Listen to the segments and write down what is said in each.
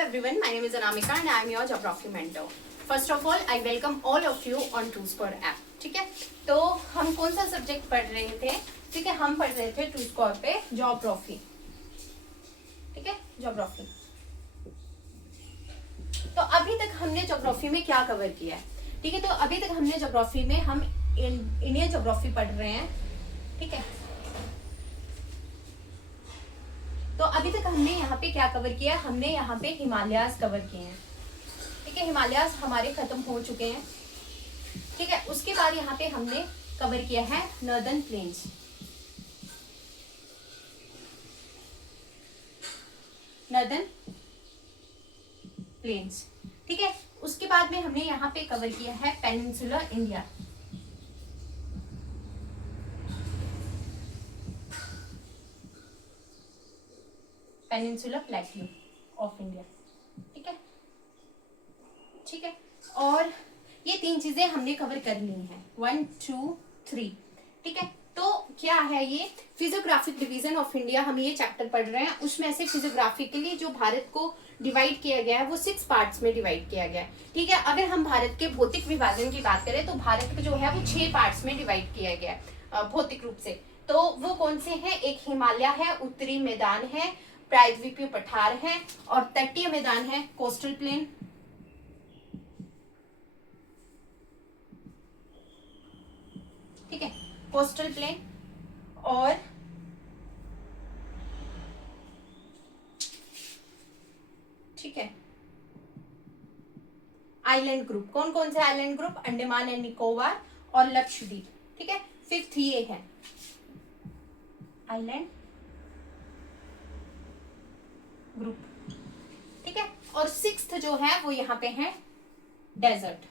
Hello everyone, my name is Anamika and I am your geography mentor. First of all, I welcome all of you on TrueScore app. ठीक है, तो हम कौन सा subject पढ़ रहे थे? ठीक है, हम पढ़ रहे थे TrueScore पे ज्योग्राफी. ठीक है, ज्योग्राफी. तो अभी तक हमने ज्योग्राफी में क्या कवर किया है? ठीक है, तो अभी तक हमने ज्योग्राफी में हम इंडियन ज्योग्राफी पढ़ रहे हैं. ठीक है, तो अभी तक हमने यहाँ पे क्या कवर किया? हमने यहाँ पे हिमालयाज कवर किए हैं. ठीक है, हिमालयाज हमारे खत्म हो चुके हैं. ठीक है, उसके बाद यहाँ पे हमने कवर किया है नॉर्दर्न प्लेन्स. Northern plains. ठीक है, उसके बाद में हमने यहाँ पे कवर किया है peninsular India. Peninsular plateau of India. ठीक है, ठीक है, और ये तीन चीजें हमने कवर कर ली हैं. 1 2 3. ठीक है, तो क्या है ये फिजियोग्राफिक डिवीजन ऑफ इंडिया, हम ये चैप्टर पढ़ रहे हैं. उसमें से फिजियोग्राफिकली जो भारत को डिवाइड किया गया है वो 6 पार्ट्स में डिवाइड किया गया है. ठीक है, अगर हम भारत के भौतिक विभाजन की बात करें तो भारत को जो है वो 6 पार्ट्स में डिवाइड किया गया है भौतिक रूप से. तो वो कौन से हैं? एक हिमालय है, उत्तरी मैदान है, प्रायद्वीपीय पठार है, और तटीय मैदान है, कोस्टल प्लेन. ठीक है, कोस्टल प्लेन. और ठीक है, आइलैंड ग्रुप. कौन कौन से island group? Andaman and Nicobar और लक्षद्वीप. ठीक है, 5th ये है आइलैंड ग्रुप. ठीक है, और 6th जो है वो यहाँ पे है डेजर्ट.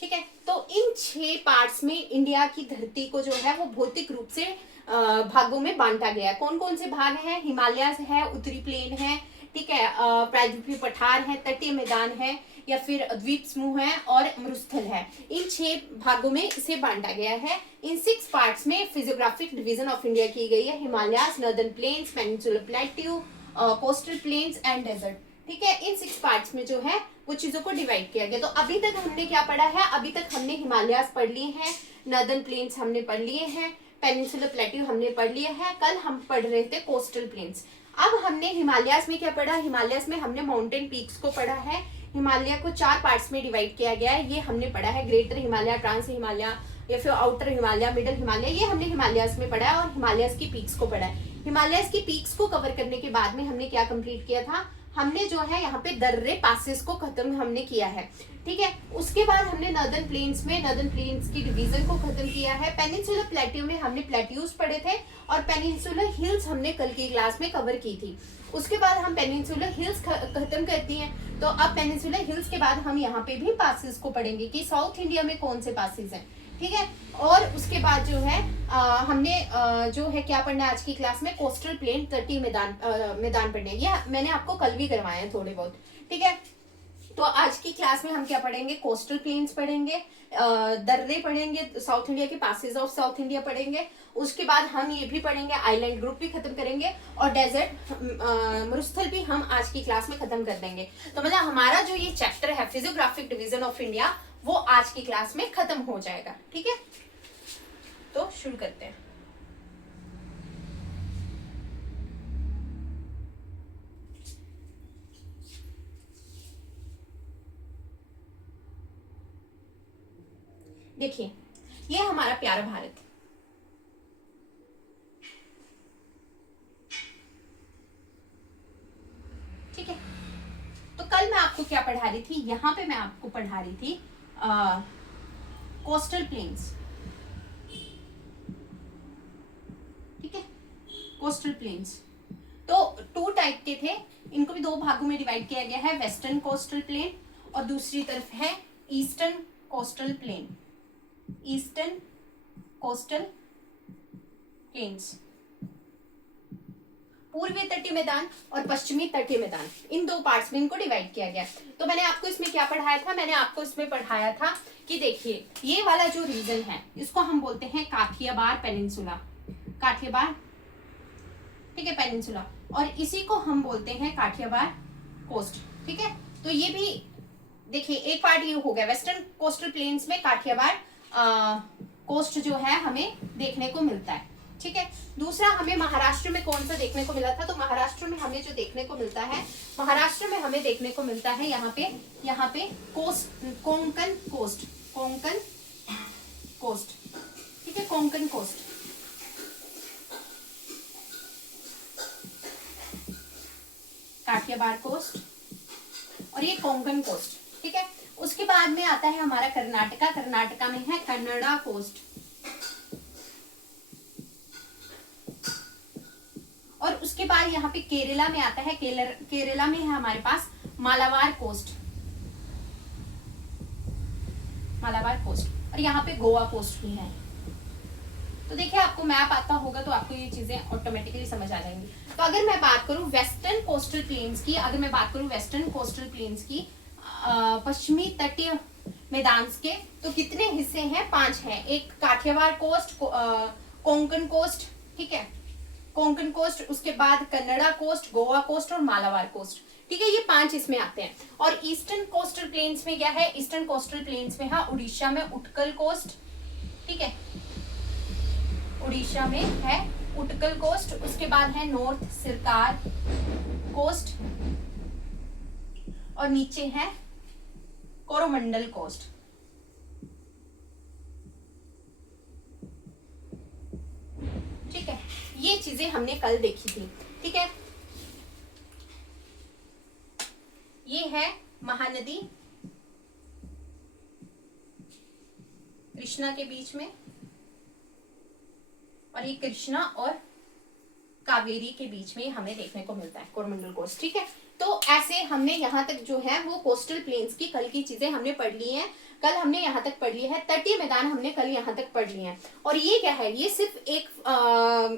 ठीक है, तो इन 6 पार्ट्स में इंडिया की धरती को जो है वो भौतिक रूप से भागों में बांटा गया है. कौन कौन से भाग हैं? हिमालय है, उत्तरी प्लेन है, ठीक है, प्रायद्वीपीय पठार है, तटीय मैदान है, या फिर द्वीप समूह है, और मरुस्थल है. इन 6 भागों में इसे बांटा गया है. इन 6 पार्ट्स में फिजियोग्राफिक डिवीजन ऑफ इंडिया की गई है. Himalayas, northern plains, peninsular plateau, coastal plains and desert. ठीक है, इन 6 पार्ट्स में जो है वो चीजों को डिवाइड किया गया. तो अभी तक हमने क्या पढ़ा है? अभी तक हमने हिमालयाज पढ़ लिए हैं, नॉर्दर्न प्लेन्स हमने पढ़ लिए हैं, पेनिनसुलर प्लेट्यू हमने पढ़ लिया है. कल हम पढ़ रहे थे कोस्टल प्लेन्स. अब हमने हिमालयाज में क्या पढ़ा? हिमालयाज में हमने माउंटेन पीक्स को पढ़ा है. हिमालय को 4 पार्ट्स में डिवाइड किया गया है. ये हमने पढ़ा है ग्रेटर हिमालय, ट्रांस हिमालय, या फिर आउटर हिमालय, मिडल हिमालय. ये हमने हिमालयाज में पढ़ा है और हिमालयाज की पीक्स को पढ़ा है. हिमालयाज की पीक्स को कवर करने के बाद में हमने क्या कंप्लीट किया था? हमने जो है यहाँ पे दर्रे पासेस को खत्म हमने किया है. ठीक है, उसके बाद हमने नॉर्दर्न प्लेन्स में नॉर्दर्न प्लेन्स की डिवीजन को खत्म किया है. पेनिनसुलर प्लेट्यू में हमने प्लेट्यूज पढ़े थे और पेनिनसुलर हिल्स हमने कल की क्लास में कवर की थी. उसके बाद हम पेनिनसुलर हिल्स खत्म करती हैं. तो अब पेनिनसुलर हिल्स के बाद हम यहाँ पे भी पासेस को पढ़ेंगे कि साउथ इंडिया में कौन से पासेस हैं. ठीक है, और उसके बाद जो है हमने जो है क्या पढ़ना है आज की क्लास में? कोस्टल प्लेन, तटीय मैदान पढ़ने. ये मैंने आपको कल भी करवाए हैं थोड़े बहुत. ठीक है, तो आज की क्लास में हम क्या पढ़ेंगे? कोस्टल प्लेन्स पढ़ेंगे, दर्रे पढ़ेंगे, साउथ इंडिया के पासेस ऑफ साउथ इंडिया पढ़ेंगे. उसके बाद हम ये भी पढ़ेंगे, आइलैंड ग्रुप भी खत्म करेंगे, और डेजर्ट मरुस्थल भी हम आज की क्लास में खत्म कर देंगे. तो मतलब हमारा जो ये चैप्टर है फिजियोग्राफिक डिवीजन ऑफ इंडिया वो आज की क्लास में खत्म हो जाएगा. ठीक है, तो शुरू करते हैं. देखिए, ये हमारा प्यारा भारत. ठीक है, तो कल मैं आपको क्या पढ़ा रही थी? यहाँ पे मैं आपको पढ़ा रही थी कोस्टल प्लेन्स. ठीक है, कोस्टल प्लेन्स तो 2 टाइप के थे. इनको भी 2 भागों में डिवाइड किया गया है. वेस्टर्न कोस्टल प्लेन और दूसरी तरफ है eastern coastal plane. Eastern coastal planes, पूर्वी तटीय मैदान और पश्चिमी तटीय मैदान, इन 2 पार्ट्स में इनको डिवाइड किया गया. तो मैंने आपको इसमें क्या पढ़ाया था? मैंने आपको इसमें पढ़ाया था कि देखिए ये वाला जो रीजन है इसको हम बोलते हैं काठियावाड़ पेनिनसुला. काठियावाड़, ठीक है, पेनिनसुला. और इसी को हम बोलते हैं काठियावाड़ कोस्ट। ठीक है, तो ये भी देखिए एक पार्ट ये हो गया, वेस्टर्न कोस्टल प्लेन्स में काठियावाड़ कोस्ट जो है हमें देखने को मिलता है। ठीक है, दूसरा हमें महाराष्ट्र में कौन सा देखने को मिला था, तो महाराष्ट्र में हमें जो देखने को मिलता है, महाराष्ट्र में हमें देखने को मिलता है यहाँ पे coast, Konkan coast, Konkan coast. ठीक है, कोंकण कोस्ट, काठियावाड़ कोस्ट और ये कोंकण कोस्ट। ठीक है, उसके बाद में आता है हमारा कर्नाटका, कर्नाटका में है कन्नड़ा कोस्ट, और उसके बाद यहाँ पे केरला में आता है, केरला में है हमारे पास मालाबार कोस्ट, मालाबार कोस्ट, और यहाँ पे गोवा कोस्ट भी है। तो देखिए आपको मैप आता होगा तो आपको ये चीजें ऑटोमेटिकली समझ आ जाएंगी। तो अगर मैं बात करूं वेस्टर्न कोस्टल प्लेन्स की, अगर मैं बात करूं वेस्टर्न कोस्टल प्लेन्स की पश्चिमी तटीय मैदान के, तो कितने हिस्से हैं, 5 हैं। एक काठियावाड़ कोस्ट, कोंकण कोस्ट, ठीक है, कोंकण कोस्ट, उसके बाद कन्नड़ा कोस्ट, गोवा कोस्ट और मालाबार कोस्ट। ठीक है, ये 5 इसमें आते हैं। और ईस्टर्न कोस्टल प्लेन्स में क्या है, ईस्टर्न कोस्टल प्लेन्स में है उड़ीसा में उटकल कोस्ट। ठीक है, उड़ीसा में है उटकल कोस्ट, उसके बाद है नॉर्थ सिरकार कोस्ट और नीचे है कोरोमंडल कोस्ट। ठीक है, ये चीजें हमने कल देखी थी। ठीक है, ये है महानदी कृष्णा के बीच में, और ये कृष्णा और कावेरी के बीच में हमें देखने को मिलता है कोरोमंडल कोस्ट। ठीक है, तो ऐसे हमने यहाँ तक जो है वो कोस्टल प्लेन्स की कल की चीजें हमने पढ़ ली हैं। कल हमने यहाँ तक पढ़ ली है, तटीय मैदान हमने कल यहाँ तक पढ़ लिए हैं। और ये क्या है, ये सिर्फ एक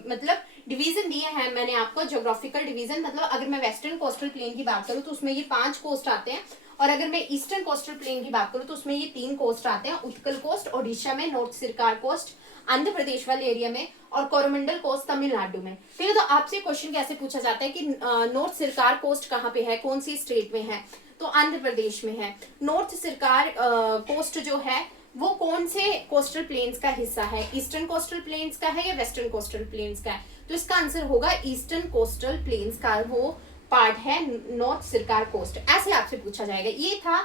मतलब डिवीजन दिया है मैंने आपको, ज्योग्राफिकल डिवीजन। मतलब अगर मैं वेस्टर्न कोस्टल प्लेन की बात करूँ तो उसमें ये 5 कोस्ट आते हैं, और अगर मैं ईस्टर्न कोस्टल प्लेन की बात करूँ तो उसमें ये 3 कोस्ट आते हैं, उत्कल कोस्ट ओडिशा में, नॉर्थ सिरकार कोस्ट आंध्र प्रदेश वाले एरिया में, और कोरोमंडल कोस्ट तमिलनाडु में। ठीक है, तो आपसे क्वेश्चन कैसे पूछा जाता है कि नॉर्थ सिरकार कोस्ट कहाँ पे है, कौन सी स्टेट में है, तो आंध्र प्रदेश में है। नॉर्थ सिरकार कोस्ट जो है वो कौन से कोस्टल प्लेन्स का हिस्सा है, ईस्टर्न कोस्टल प्लेन्स का है या वेस्टर्न कोस्टल प्लेन्स का है, तो इसका आंसर होगा ईस्टर्न कोस्टल प्लेन्स का वो पार्ट है नॉर्थ सिरकार कोस्ट। ऐसे आपसे पूछा जाएगा। ये था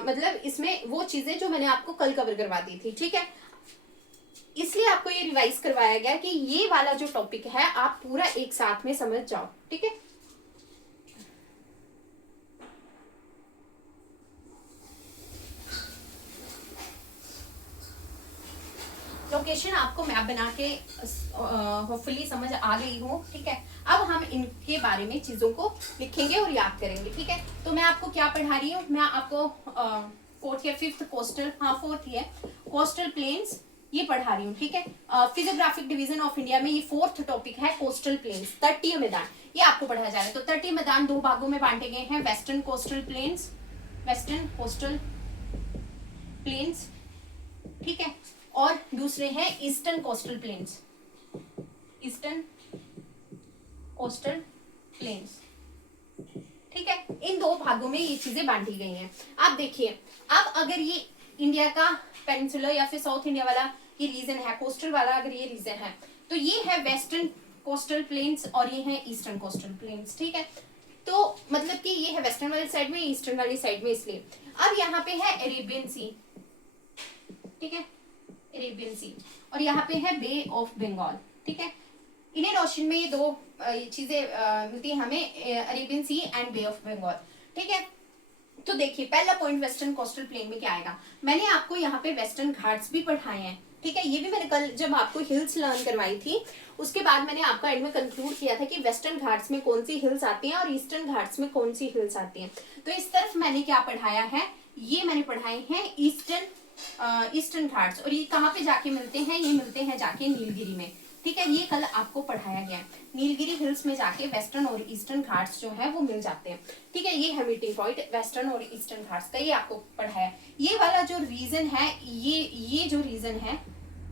मतलब इसमें वो चीजें जो मैंने आपको कल कवर करवा दी थी। ठीक है, इसलिए आपको ये रिवाइज करवाया गया कि ये वाला जो टॉपिक है आप पूरा एक साथ में समझ जाओ। ठीक है, लोकेशन आपको मैप बना के होपफुली समझ आ गई हो। ठीक है, अब हम इनके बारे में चीजों को लिखेंगे और याद करेंगे। ठीक है, तो मैं आपको क्या पढ़ा रही हूँ, मैं आपको 4th या 5th कोस्टल, हाँ 4th ही है, कोस्टल प्लेन्स ये पढ़ा रही हूँ। ठीक है, फिजियोग्राफिक डिवीजन ऑफ इंडिया में ये 4th टॉपिक है, कोस्टल प्लेन्स, तटीय मैदान, ये आपको पढ़ाया जा रहा है। तो तटीय मैदान 2 भागों में बांटे गए हैं, western coastal planes, western coastal planes, ठीक है, और दूसरे हैं eastern coastal planes, eastern coastal planes. ठीक है, इन 2 भागों में ये चीजें बांटी गई हैं। आप देखिए, अब अगर ये इंडिया का पेनिनसुलर या फिर साउथ इंडिया वाला ये रीजन है, कोस्टल वाला अगर ये रीजन है, तो ये है वेस्टर्न कोस्टल प्लेन्स और ये है ईस्टर्न कोस्टल प्लेन्स। ठीक है, तो मतलब कि ये है वेस्टर्न वाली साइड में, ईस्टर्न वाली साइड में, इसलिए। अब यहाँ पे है अरेबियन सी, ठीक है, अरेबियन सी, और यहाँ पे है बे ऑफ बंगाल। ठीक है, इंडियन ओशन में ये 2 चीजें मिलती है हमें, Arabian sea and bay of Bengal. ठीक है, तो देखिए पहला पॉइंट वेस्टर्न कोस्टल प्लेन में क्या आएगा, मैंने आपको यहाँ पे वेस्टर्न घाट्स भी पढ़ाए हैं। ठीक है, ये भी मैंने कल जब आपको हिल्स लर्न करवाई थी उसके बाद मैंने आपका एंड में कंक्लूड किया था कि वेस्टर्न घाट्स में कौन सी हिल्स आती हैं और ईस्टर्न घाट्स में कौन सी हिल्स आती हैं। तो इस तरफ मैंने क्या पढ़ाया है, ये मैंने पढ़ाए हैं ईस्टर्न घाट्स, और ये कहाँ पे जाके मिलते हैं, ये मिलते हैं जाके नीलगिरी में। ठीक है, ये कल आपको पढ़ाया गया है, नीलगिरी हिल्स में जाके वेस्टर्न और ईस्टर्न घाट्स जो है वो मिल जाते हैं। ठीक है, ये है मीटिंग पॉइंट वेस्टर्न और ईस्टर्न घाट्स का, ये आपको पढ़ाया। ये वाला जो रीजन है, ये जो रीजन है,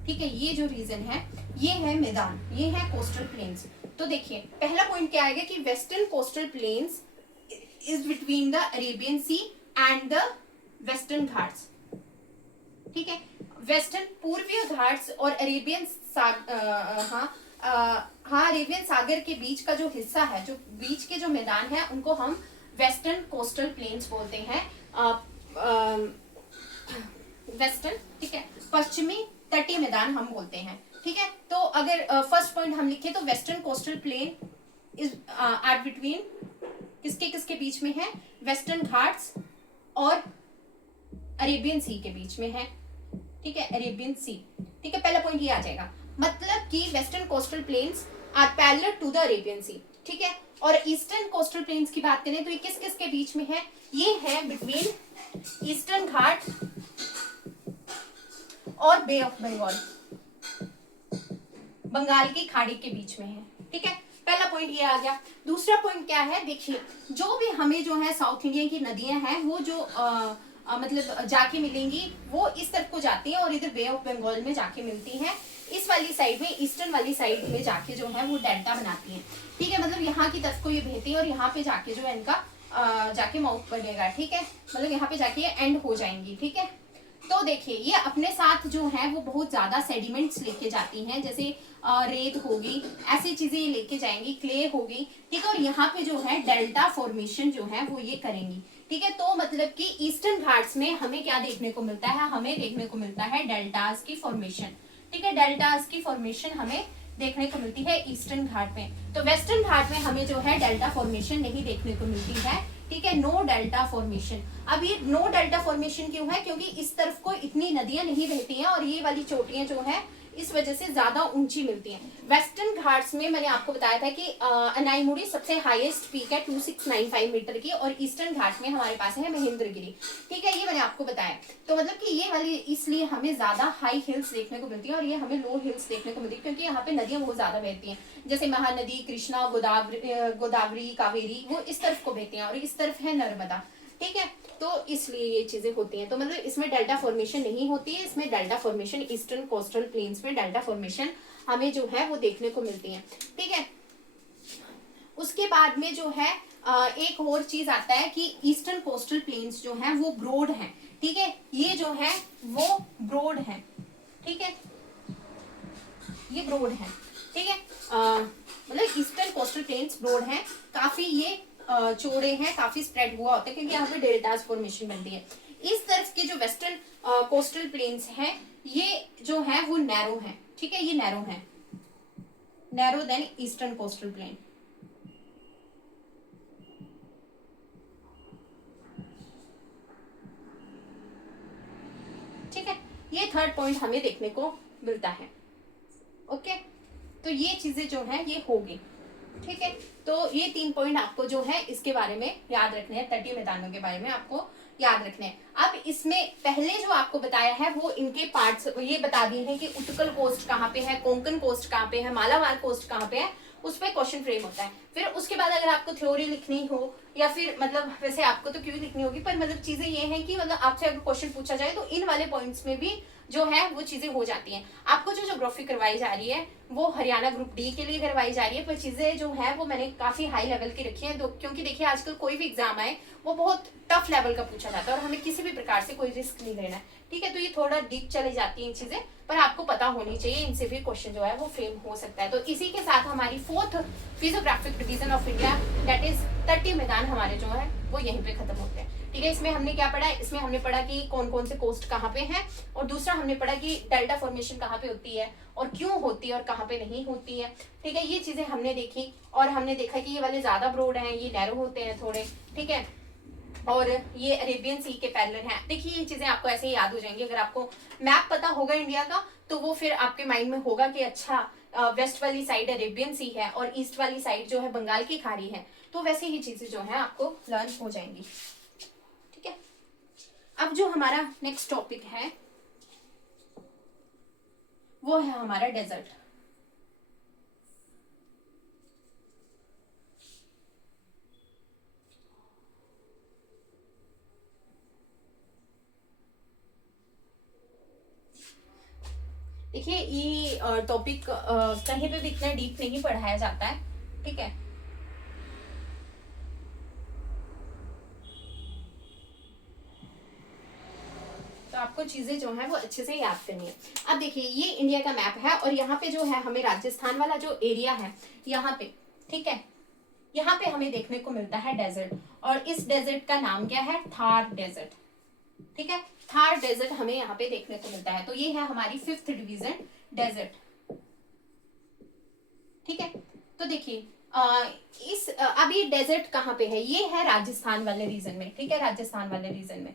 ठीक है, ये जो रीजन है ये है मैदान, ये है कोस्टल प्लेन्स। तो देखिए पहला पॉइंट क्या आएगा कि western coastal plains is between the Arabian sea and the western Ghats. ठीक है, वेस्टर्न पूर्वीय घाट्स और अरेबियन अरेबियन सागर के बीच का जो हिस्सा है, जो बीच के जो मैदान है, उनको हम वेस्टर्न कोस्टल प्लेन्स बोलते हैं। वेस्टर्न, ठीक है, पश्चिमी तटीय मैदान हम बोलते हैं। ठीक है, तो अगर फर्स्ट पॉइंट हम लिखे तो western coastal plain is at between, किसके किसके बीच में है, वेस्टर्न घाट्स और अरेबियन सी के बीच में है। ठीक है, अरेबियन सी। ठीक है, पहला पॉइंट ये आ जाएगा, मतलब कि western coastal plains are parallel to the Arabian sea. ठीक है, और ईस्टर्न कोस्टल प्लेन्स की बात करें तो ये किस किस के बीच में है, ये है बिटवीन ईस्टर्न घाट और बे ऑफ बंगाल, बंगाल की खाड़ी के बीच में है। ठीक है, पहला पॉइंट ये आ गया। दूसरा पॉइंट क्या है, देखिए जो भी हमें जो है साउथ इंडिया की नदियां हैं वो जो मतलब जाके मिलेंगी वो इस तरफ को जाती है और इधर बे ऑफ बंगाल में जाके मिलती हैं। इस वाली साइड में, ईस्टर्न वाली साइड में जाके जो है वो डेल्टा बनाती है। ठीक है, मतलब यहाँ की तरफ को ये बहती है और यहाँ पे जाके जो है इनका जाके माउथ बनेगा। ठीक है, मतलब यहाँ पे जाके ये एंड हो जाएंगी। ठीक है, तो देखिए ये अपने साथ जो है वो बहुत ज्यादा सेडिमेंट्स लेके जाती हैं, जैसे रेत होगी, ऐसी चीजें लेके जाएंगी, क्ले होगी। ठीक है, और यहाँ पे जो है डेल्टा फॉर्मेशन जो है वो ये करेंगी। ठीक है, तो मतलब कि ईस्टर्न घाट्स में हमें क्या देखने को मिलता है, हमें देखने को मिलता है डेल्टास की फॉर्मेशन। ठीक है, डेल्टास की फॉर्मेशन हमें देखने को मिलती है ईस्टर्न घाट में। तो वेस्टर्न घाट में हमें जो है डेल्टा फॉर्मेशन नहीं देखने को मिलती है। ठीक है, नो डेल्टा फॉर्मेशन। अब ये नो डेल्टा फॉर्मेशन क्यों है, क्योंकि इस तरफ को इतनी नदियां नहीं बहती हैं और ये वाली चोटियां जो है इस वजह से ज्यादा ऊंची मिलती हैं। वेस्टर्न घाट्स में मैंने आपको बताया था कि अनाईमुड़ी सबसे हाईएस्ट पीक है 2695 मीटर की, और ईस्टर्न घाट में हमारे पास है महेंद्रगिरी। ठीक है, ये मैंने आपको बताया। तो मतलब कि ये वाली इसलिए हमें ज्यादा हाई हिल्स देखने को मिलती है और ये हमें लो हिल्स देखने को मिलती है, क्योंकि यहाँ पे नदियां बहुत ज्यादा बहती हैं, जैसे महानदी, कृष्णा, गोदावरी, कावेरी, वो इस तरफ को बहती हैं और इस तरफ है नर्मदा। ठीक है, तो इसलिए ये चीजें होती हैं। तो मतलब इसमें डेल्टा फॉर्मेशन नहीं होती है, इसमें delta formation eastern coastal planes में डेल्टा फॉर्मेशन हमें जो है वो देखने को मिलती है। ठीक है, उसके बाद में जो है एक और चीज आता है कि ईस्टर्न कोस्टल प्लेन्स जो है वो ब्रॉड हैं। ठीक है, ये जो है वो ब्रॉड है। ठीक है, ये ब्रॉड है। ठीक है, मतलब ईस्टर्न कोस्टल प्लेन्स ब्रॉड हैं, काफी ये चौड़े हैं, काफी स्प्रेड हुआ होता है, क्योंकि यहाँ पे डेल्टास फॉर्मेशन बनती है। इस तरफ के जो वेस्टर्न कोस्टल प्लेन्स हैं ये जो है वो नैरो हैं। ठीक है, ये नैरो हैं, narrow then eastern coastal plain. ठीक है, ये थर्ड पॉइंट हमें देखने को मिलता है। ओके, तो ये चीजें जो है ये होगी। ठीक है, तो ये 3 पॉइंट आपको जो है इसके बारे में याद रखने हैं, तटीय मैदानों के बारे में आपको याद रखने हैं। अब इसमें पहले जो आपको बताया है वो इनके पार्ट्स ये बता दिए हैं कि उत्कल कोस्ट कहाँ पे है, कोंकण कोस्ट कहाँ पे है, मालाबार कोस्ट कहाँ पे है, उस पर क्वेश्चन फ्रेम होता है। फिर उसके बाद अगर आपको थ्योरी लिखनी हो या फिर मतलब वैसे आपको तो क्यों लिखनी होगी, पर मतलब चीजें ये हैं कि मतलब आपसे अगर क्वेश्चन पूछा जाए तो इन वाले पॉइंट्स में भी जो है वो चीजें हो जाती हैं। आपको जो ज्योग्राफी करवाई जा रही है वो हरियाणा ग्रुप डी के लिए करवाई जा रही है, पर चीजें जो है वो मैंने काफी हाई लेवल की रखी है, क्योंकि देखिए आजकल कोई भी एग्जाम आए वो बहुत टफ लेवल का पूछा जाता है और हमें किसी भी प्रकार से कोई रिस्क नहीं लेना है। ठीक है, तो ये थोड़ा डीप चली जाती है चीजें, पर आपको पता होनी चाहिए, इनसे भी क्वेश्चन जो है वो फ्रेम हो सकता है। तो इसी के साथ हमारी 4th physiographic division of India that is तटीय मैदान हमारे जो है वो यहीं पे खत्म होते हैं। ठीक है, इसमें हमने क्या पढ़ा, इसमें हमने पढ़ा कि कौन कौन से कोस्ट कहाँ पे हैं, और दूसरा हमने पढ़ा कि डेल्टा फॉर्मेशन कहाँ पे होती है और क्यों होती है और कहाँ पे नहीं होती है। ठीक है, ये चीजें हमने देखी और हमने देखा कि ये वाले ज्यादा ब्रॉड हैं, ये नैरो होते हैं थोड़े। ठीक है, और ये अरेबियन सी के पैरेलल हैं। देखिए ये चीजें आपको ऐसे ही याद हो जाएंगी, अगर आपको मैप पता होगा इंडिया का तो वो फिर आपके माइंड में होगा कि अच्छा वेस्ट वाली साइड अरेबियन सी है और ईस्ट वाली साइड जो है बंगाल की खाड़ी है, तो वैसे ही चीजें जो है आपको लर्न हो जाएंगी। ठीक है, अब जो हमारा नेक्स्ट टॉपिक है वो है हमारा डेजर्ट। देखिए ये टॉपिक कहीं पे भी इतना डीप नहीं पढ़ाया जाता है, ठीक है। तो आपको चीजें जो है वो अच्छे से याद करनी है। अब देखिए ये इंडिया का मैप है और यहाँ पे जो है हमें राजस्थान वाला जो एरिया है यहाँ पे, ठीक है, यहाँ पे हमें देखने को मिलता है डेजर्ट, और इस डेजर्ट का नाम क्या है, थार डेजर्ट, ठीक है। थार डेजर्ट हमें यहाँ पे देखने को मिलता है। तो ये है हमारी 5th डिवीजन डेजर्ट, ठीक है। तो देखिए अब ये डेजर्ट कहाँ पे है, ये है राजस्थान वाले रीजन में, ठीक है, राजस्थान वाले रीजन में।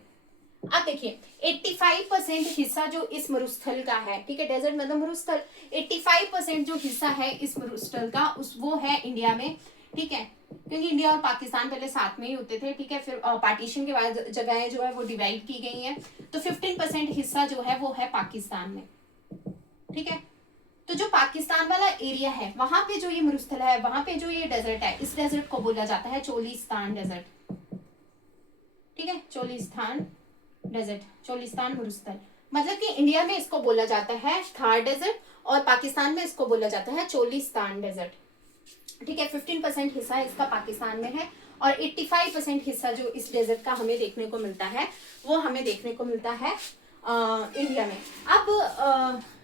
अब देखिए 85% हिस्सा जो इस मरुस्थल का है, ठीक है, डेजर्ट मतलब मरुस्थल, 85% जो हिस्सा है इस मरुस्थल का उस वो है इंडिया में, ठीक है, क्योंकि इंडिया और पाकिस्तान पहले साथ में ही होते थे, ठीक है, फिर पार्टीशन के बाद जगहें जो है वो डिवाइड की गई हैं। तो 15% हिस्सा जो है वो है पाकिस्तान में, ठीक है। तो जो पाकिस्तान वाला एरिया है वहां पे जो ये मरुस्थल है, वहां पे जो ये डेजर्ट है, इस डेजर्ट को बोला जाता है चोलिस्तान डेजर्ट, ठीक है, चोलिस्तान डेजर्ट, चोलिस्तान मरुस्थल। मतलब कि इंडिया में इसको बोला जाता है थार डेजर्ट और पाकिस्तान में इसको बोला जाता है चोलिस्तान डेजर्ट, ठीक है। 15% हिस्सा इसका पाकिस्तान में है और 85% हिस्सा जो इस डेजर्ट का हमें देखने को मिलता है वो हमें देखने को मिलता है इंडिया में। अब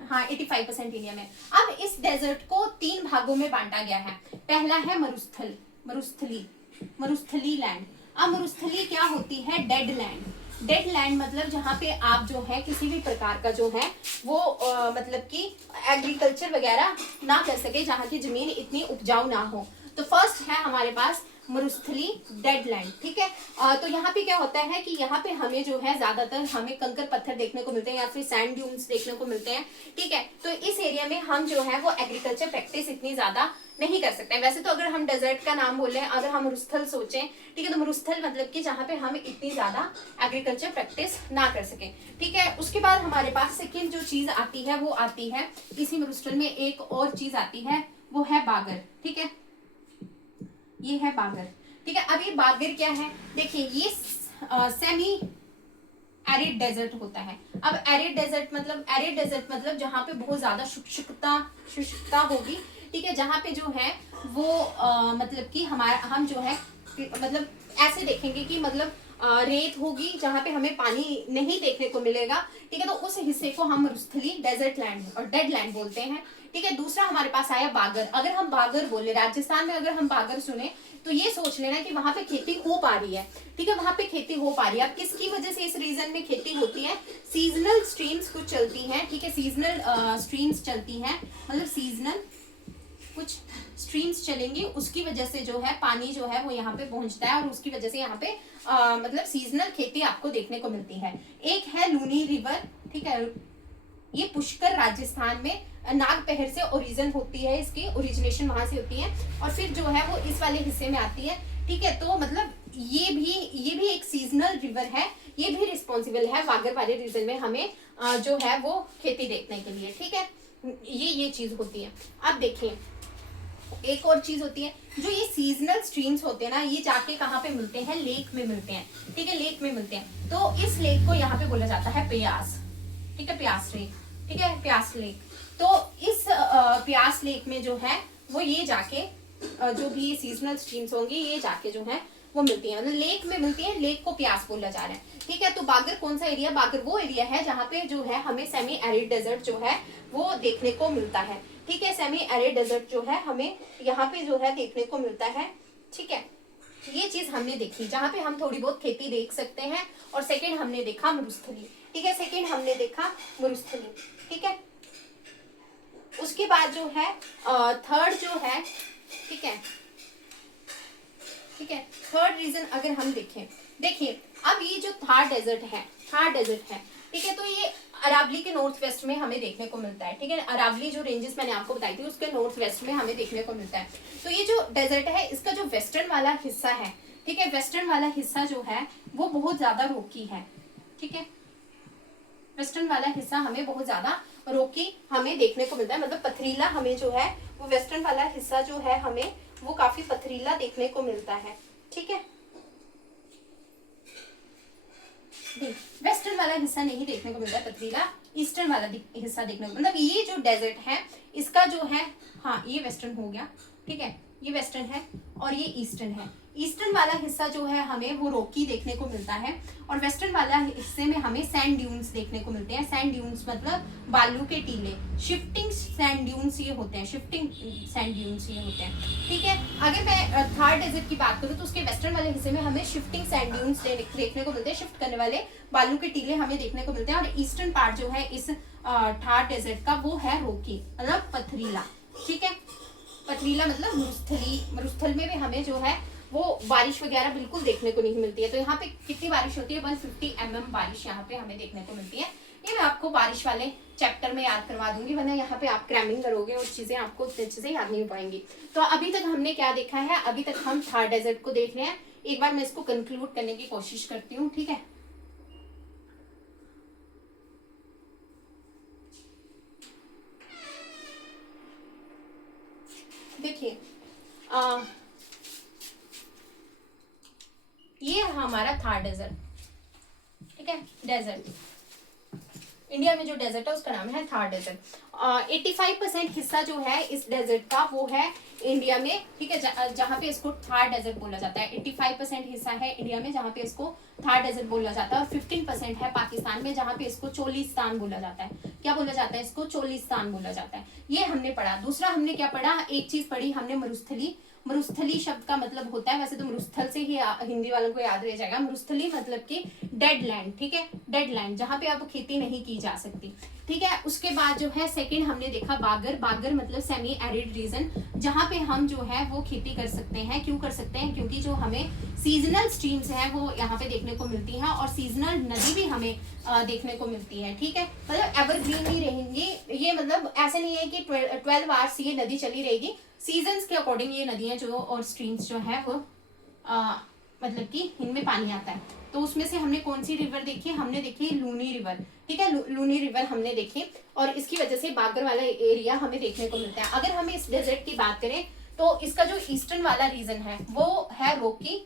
हाँ 85% इंडिया में। अब इस डेजर्ट को 3 भागों में बांटा गया है। पहला है मरुस्थल, मरुस्थली लैंड। अब मरुस्थली क्या होती है, डेड लैंड। डेड लैंड मतलब जहाँ पे आप जो है किसी भी प्रकार का जो है वो मतलब कि एग्रीकल्चर वगैरह ना कर सके, जहाँ की जमीन इतनी उपजाऊ ना हो। तो फर्स्ट है हमारे पास मरुस्थली डेड लैंड, ठीक है। तो यहाँ पे क्या होता है कि यहाँ पे हमें जो है ज्यादातर हमें कंकर पत्थर देखने को मिलते हैं या फिर सैंड ड्यून्स देखने को मिलते हैं, ठीक है। तो इस एरिया में हम जो है वो एग्रीकल्चर प्रैक्टिस इतनी ज्यादा नहीं कर सकते हैं। वैसे तो अगर हम डेजर्ट का नाम बोले, अगर हम मरुस्थल सोचें, ठीक है, तो मरुस्थल मतलब कि जहाँ पे हम इतनी ज्यादा एग्रीकल्चर प्रैक्टिस ना कर सके, ठीक है। उसके बाद हमारे पास सेकेंड जो चीज आती है वो आती है इसी मरुस्थल में एक और चीज आती है, वो है बागर, ठीक है, ये है बागर, ठीक है। अब ये बागर क्या है, देखिए ये सेमी एरिड डेजर्ट होता है। अब एरिड डेजर्ट मतलब जहाँ पे बहुत ज्यादा शुष्कता होगी, ठीक है, जहाँ पे जो है वो मतलब कि हम जो है मतलब ऐसे देखेंगे कि मतलब रेत होगी जहाँ पे हमें पानी नहीं देखने को मिलेगा, ठीक है। तो उस हिस्से को हम मरुस्थली डेजर्ट लैंड और डेड लैंड बोलते हैं, ठीक है। दूसरा हमारे पास आया बागर। अगर हम बागर बोले, राजस्थान में अगर हम बागर सुने तो ये सोच लेना कि वहां पे खेती हो पा रही है, ठीक है, वहां पे खेती हो पा रही है। अब किसकी वजह से इस रीजन में खेती होती है, सीजनल स्ट्रीम्स कुछ चलती हैं, ठीक है, सीजनल स्ट्रीम्स चलती हैं, मतलब सीजनल कुछ स्ट्रीम्स चलेंगी, उसकी वजह से जो है पानी जो है वो यहाँ पे पहुंचता है और उसकी वजह से यहाँ पे मतलब सीजनल खेती आपको देखने को मिलती है। एक है लूनी रिवर, ठीक है, ये पुष्कर राजस्थान में नागपहर से ओरिजिन होती है, इसकी ओरिजिनेशन वहां से होती है और फिर जो है वो इस वाले हिस्से में आती है, ठीक है। तो मतलब ये भी एक सीजनल रिवर है, ये भी रिस्पॉन्सिबल है बागर वाले रीजन में हमें जो है वो खेती देखने के लिए, ठीक है। ये चीज होती है। अब देखिए एक और चीज होती है, जो ये सीजनल स्ट्रीम्स होते हैं ना, ये जाके कहाँ पे मिलते हैं, लेक में मिलते हैं, ठीक है, लेक में मिलते हैं। तो इस लेक को यहाँ पे बोला जाता है प्यास, ठीक है, प्यास लेक, ठीक है, प्यास लेक। तो इस प्यास लेक में जो है वो ये जाके जो भी सीजनल स्ट्रीम्स होंगी ये जाके जो है वो मिलती है, मतलब लेक में मिलती है, लेक को प्यास बोला जा रहा है, ठीक है। तो बागर कौन सा एरिया, बागर वो एरिया है जहाँ पे जो है हमें सेमी एरिड डेजर्ट जो है वो देखने को मिलता है, ठीक है। सेमी एरिड डेजर्ट जो है हमें यहाँ पे जो है देखने को मिलता है, ठीक है। ये चीज हमने देखी जहाँ पे हम थोड़ी बहुत खेती देख सकते हैं। और सेकेंड हमने देखा मरुस्थली, ठीक है, सेकेंड हमने देखा मरुस्थली, ठीक है। उसके बाद जो है थर्ड जो है, ठीक है, ठीक है, थर्ड रीजन अगर हम देखें, देखिए अब ये जो थार डेजर्ट है, ठीक है, तो ये अरावली के नॉर्थ वेस्ट में हमें देखने को मिलता है, ठीक है। अरावली जो रेंजेस मैंने आपको बताई थी उसके नॉर्थ वेस्ट में हमें देखने को मिलता है। तो ये जो डेजर्ट है इसका जो वेस्टर्न वाला हिस्सा है, ठीक है, वेस्टर्न वाला हिस्सा जो है वो बहुत ज्यादा रोकी है, ठीक है, वेस्टर्न वाला हिस्सा हमें बहुत ज्यादा रोकी हमें देखने को मिलता है, मतलब पथरीला हमें जो है वो वेस्टर्न वाला हिस्सा जो है हमें वो काफी पथरीला देखने को मिलता है, ठीक है। वेस्टर्न वाला हिस्सा नहीं देखने को मिलता है पथरीला, ईस्टर्न वाला हिस्सा देखने को, मतलब ये जो डेजर्ट है इसका जो है, हाँ ये वेस्टर्न हो गया, ठीक है, ये वेस्टर्न है और ये ईस्टर्न है। ईस्टर्न वाला हिस्सा जो है हमें वो रॉकी देखने को मिलता है, और वेस्टर्न वाला हिस्से में हमें सैंड ड्यून्स देखने को मिलते हैं। सैंड ड्यून्स मतलब बालू के टीले, शिफ्टिंग सैंड ड्यून्स ये होते हैं, शिफ्टिंग सैंड ड्यून्स ये होते हैं, ठीक है। अगर मैं थार डेजर्ट की बात करूँ तो उसके वेस्टर्न वाले हिस्से में हमें शिफ्टिंग सैंड ड्यून्स देखने को मिलते हैं, शिफ्ट करने वाले बालू के टीले हमें देखने को मिलते हैं। और ईस्टर्न पार्ट जो है इस थार डेजर्ट का वो है रॉकी, मतलब पथरीला, ठीक है। पथरीला मतलब मरुस्थली, मरुस्थल में भी हमें जो है वो बारिश वगैरह बिल्कुल देखने को नहीं मिलती है। तो यहाँ पे कितनी बारिश होती है, 150 mm बारिश यहाँ पे हमें देखने को मिलती है। ये मैं आपको बारिश वाले चैप्टर में याद करवा दूंगी, वरना यहाँ पे आप क्रैमिंग करोगे और चीजें आपको अच्छे से याद नहीं हो पाएंगी। तो अभी तक हमने क्या देखा है, अभी तक हम थार डेजर्ट को देख रहे हैं। एक बार मैं इसको कंक्लूड करने की कोशिश करती हूँ, ठीक है। देखिए ये हमारा थार डेजर्ट, ठीक है, डेजर्ट इंडिया में जो डेजर्ट है उसका नाम है थार डेजर्ट। 85% हिस्सा जो है इस डेजर्ट का वो है इंडिया में, ठीक है, जहाँ पे इसको थार डेजर्ट बोला जाता है। 85% हिस्सा है इंडिया में जहाँ पे इसको थार डेजर्ट बोला जाता है, और 15% है पाकिस्तान में जहाँ पे इसको चोलिस्तान बोला जाता है। क्या बोला जाता है इसको? चोलिस्तान बोला जाता है। ये हमने पढ़ा। दूसरा हमने क्या पढ़ा, एक चीज पढ़ी हमने मरुस्थली। मरुस्थली शब्द का मतलब होता है, वैसे तो मरुस्थल से ही हिंदी वालों को याद रह जाएगा, मरुस्थली मतलब कि डेड लैंड, ठीक है, डेड लैंड जहाँ पे अब खेती नहीं की जा सकती, ठीक है। उसके बाद जो है सेकंड हमने देखा बागर। बागर मतलब सेमी एरिड रीजन, जहाँ पे हम जो है वो खेती कर सकते हैं। क्यों कर सकते हैं? क्योंकि जो हमें सीजनल स्ट्रीम्स हैं वो यहाँ पे देखने को मिलती हैं, और सीजनल नदी भी हमें देखने को मिलती है, ठीक है। मतलब एवरग्रीन ही रहेंगी ये, मतलब ऐसे नहीं है कि 12 आवर्स ये नदी चली रहेगी। सीजन्स के अकॉर्डिंग ये नदियां जो और स्ट्रीम्स जो है वो मतलब कि इनमें पानी आता है। तो उसमें से हमने कौन सी रिवर देखी? हमने देखी लूनी रिवर, ठीक है, लूनी रिवर हमने देखी, और इसकी वजह से बागर वाला एरिया हमें देखने को मिलता है। अगर हम इस डेजर्ट की बात करें तो इसका जो ईस्टर्न वाला रीजन है वो है रॉकी,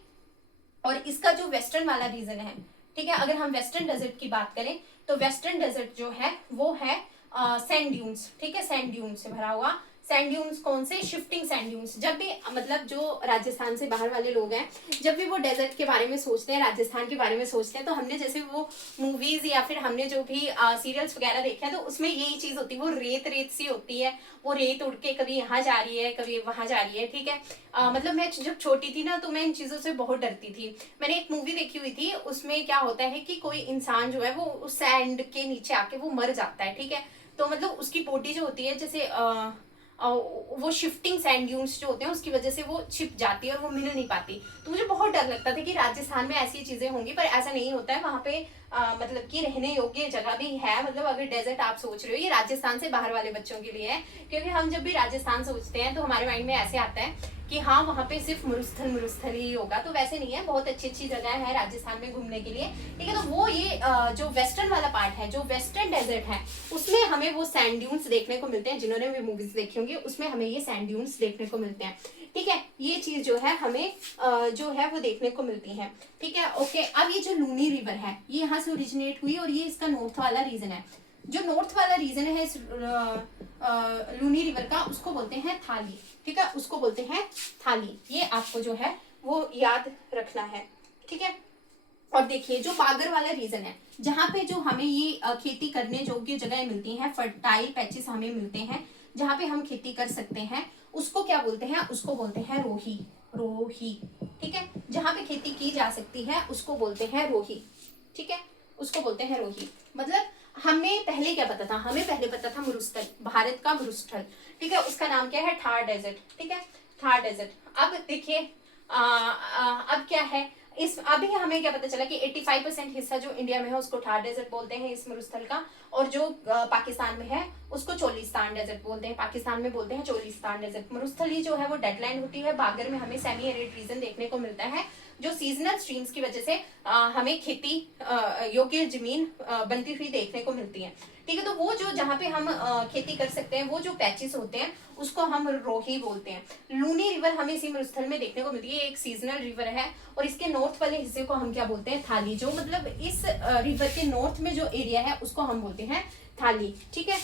और इसका जो वेस्टर्न वाला रीजन है, ठीक है, अगर हम वेस्टर्न डेजर्ट की बात करें तो वेस्टर्न डेजर्ट जो है वो है सैंड ड्यून्स, ठीक है, सैंड ड्यून से भरा हुआ। सैंड ड्यून्स कौन से? Shifting sand dunes. जब भी मतलब जो राजस्थान से बाहर वाले लोग हैं, जब भी वो डेजर्ट के बारे में सोचते हैं, राजस्थान के बारे में सोचते हैं, तो हमने जैसे वो मूवीज या फिर हमने जो भी सीरियल्स वगैरह देखे हैं तो उसमें यही चीज होती है, वो रेत रेत सी होती है, वो रेत उड़ के कभी यहाँ जा रही है कभी वहां जा रही है, ठीक है। मतलब मैं जब छोटी थी ना तो मैं इन चीजों से बहुत डरती थी। मैंने एक मूवी देखी हुई थी, उसमें क्या होता है कि कोई इंसान जो है वो उस सैंड के नीचे आके वो मर जाता है, ठीक है। तो मतलब उसकी बॉडी जो होती है जैसे वो शिफ्टिंग सैंड ड्यून्स जो होते हैं उसकी वजह से वो छिप जाती है और वो मिल नहीं पाती। तो मुझे बहुत डर लगता था कि राजस्थान में ऐसी चीजें होंगी, पर ऐसा नहीं होता है। वहां पे मतलब कि रहने योग्य जगह भी है। मतलब अगर डेजर्ट आप सोच रहे हो, ये राजस्थान से बाहर वाले बच्चों के लिए है, क्योंकि हम जब भी राजस्थान सोचते हैं तो हमारे माइंड में ऐसे आता है कि हाँ वहाँ पे सिर्फ मरुस्थल ही होगा, तो वैसे नहीं है। बहुत अच्छी अच्छी जगह है राजस्थान में घूमने के लिए, ठीक है। तो वो ये जो वेस्टर्न वाला पार्ट है, जो वेस्टर्न डेजर्ट है, उसमें हमें वो सैंड ड्यून्स देखने को मिलते हैं। जिन्होंने भी मूवीज देखी होंगी उसमें हमें ये सैंड ड्यून्स देखने को मिलते हैं, ठीक है। ये चीज जो है हमें जो है वो देखने को मिलती है, ठीक है। ओके, अब ये जो लूनी रिवर है ये यहाँ से ओरिजिनेट हुई, और ये इसका नॉर्थ वाला रीजन है। जो नॉर्थ वाला रीजन है इस लूनी रिवर का, उसको बोलते हैं थाली, ठीक है, उसको बोलते हैं थाली। ये आपको जो है वो याद रखना है, ठीक है। और देखिए जो बागर वाला रीजन है, जहाँ पे जो हमें ये खेती करने योग्य जगह मिलती हैं, फर्टाइल पैचेस हमें मिलते हैं जहाँ पे हम खेती कर सकते हैं, उसको क्या बोलते हैं? उसको बोलते हैं रोही, रोही, ठीक है। जहाँ पे खेती की जा सकती है उसको बोलते हैं रोही, ठीक है, उसको बोलते हैं रोही। मतलब हमें पहले क्या पता था? हमें पहले पता था मरुस्थल, भारत का मरुस्थल, ठीक है, उसका नाम क्या है? थार डेजर्ट, ठीक है, थार डेजर्ट। अब देखिए अब क्या है इस, अभी हमें क्या पता चला कि 85% हिस्सा जो इंडिया में है उसको थार डेजर्ट बोलते हैं इस मरुस्थल का, और जो पाकिस्तान में है उसको चोलिस्तान डेजर्ट बोलते हैं। पाकिस्तान में बोलते हैं चोलिस्तान डेजर्ट। मरुस्थली जो है वो डेडलैंड होती है। बागर में हमें सेमी एरिड रीजन देखने को मिलता है, जो सीजनल स्ट्रीम्स की वजह से हमें खेती योग्य जमीन बनती हुई देखने को मिलती है। ठीक है, तो वो जो जहाँ पे हम खेती कर सकते हैं वो जो पैचेस होते हैं उसको हम रोही बोलते हैं। लूनी रिवर हमें इसी मरुस्थल में देखने को मिलती है, एक सीजनल रिवर है। और इसके नॉर्थ वाले हिस्से को हम क्या बोलते हैं, थाली। जो मतलब इस रिवर के नॉर्थ में जो एरिया है उसको हम बोलते हैं थाली। ठीक है,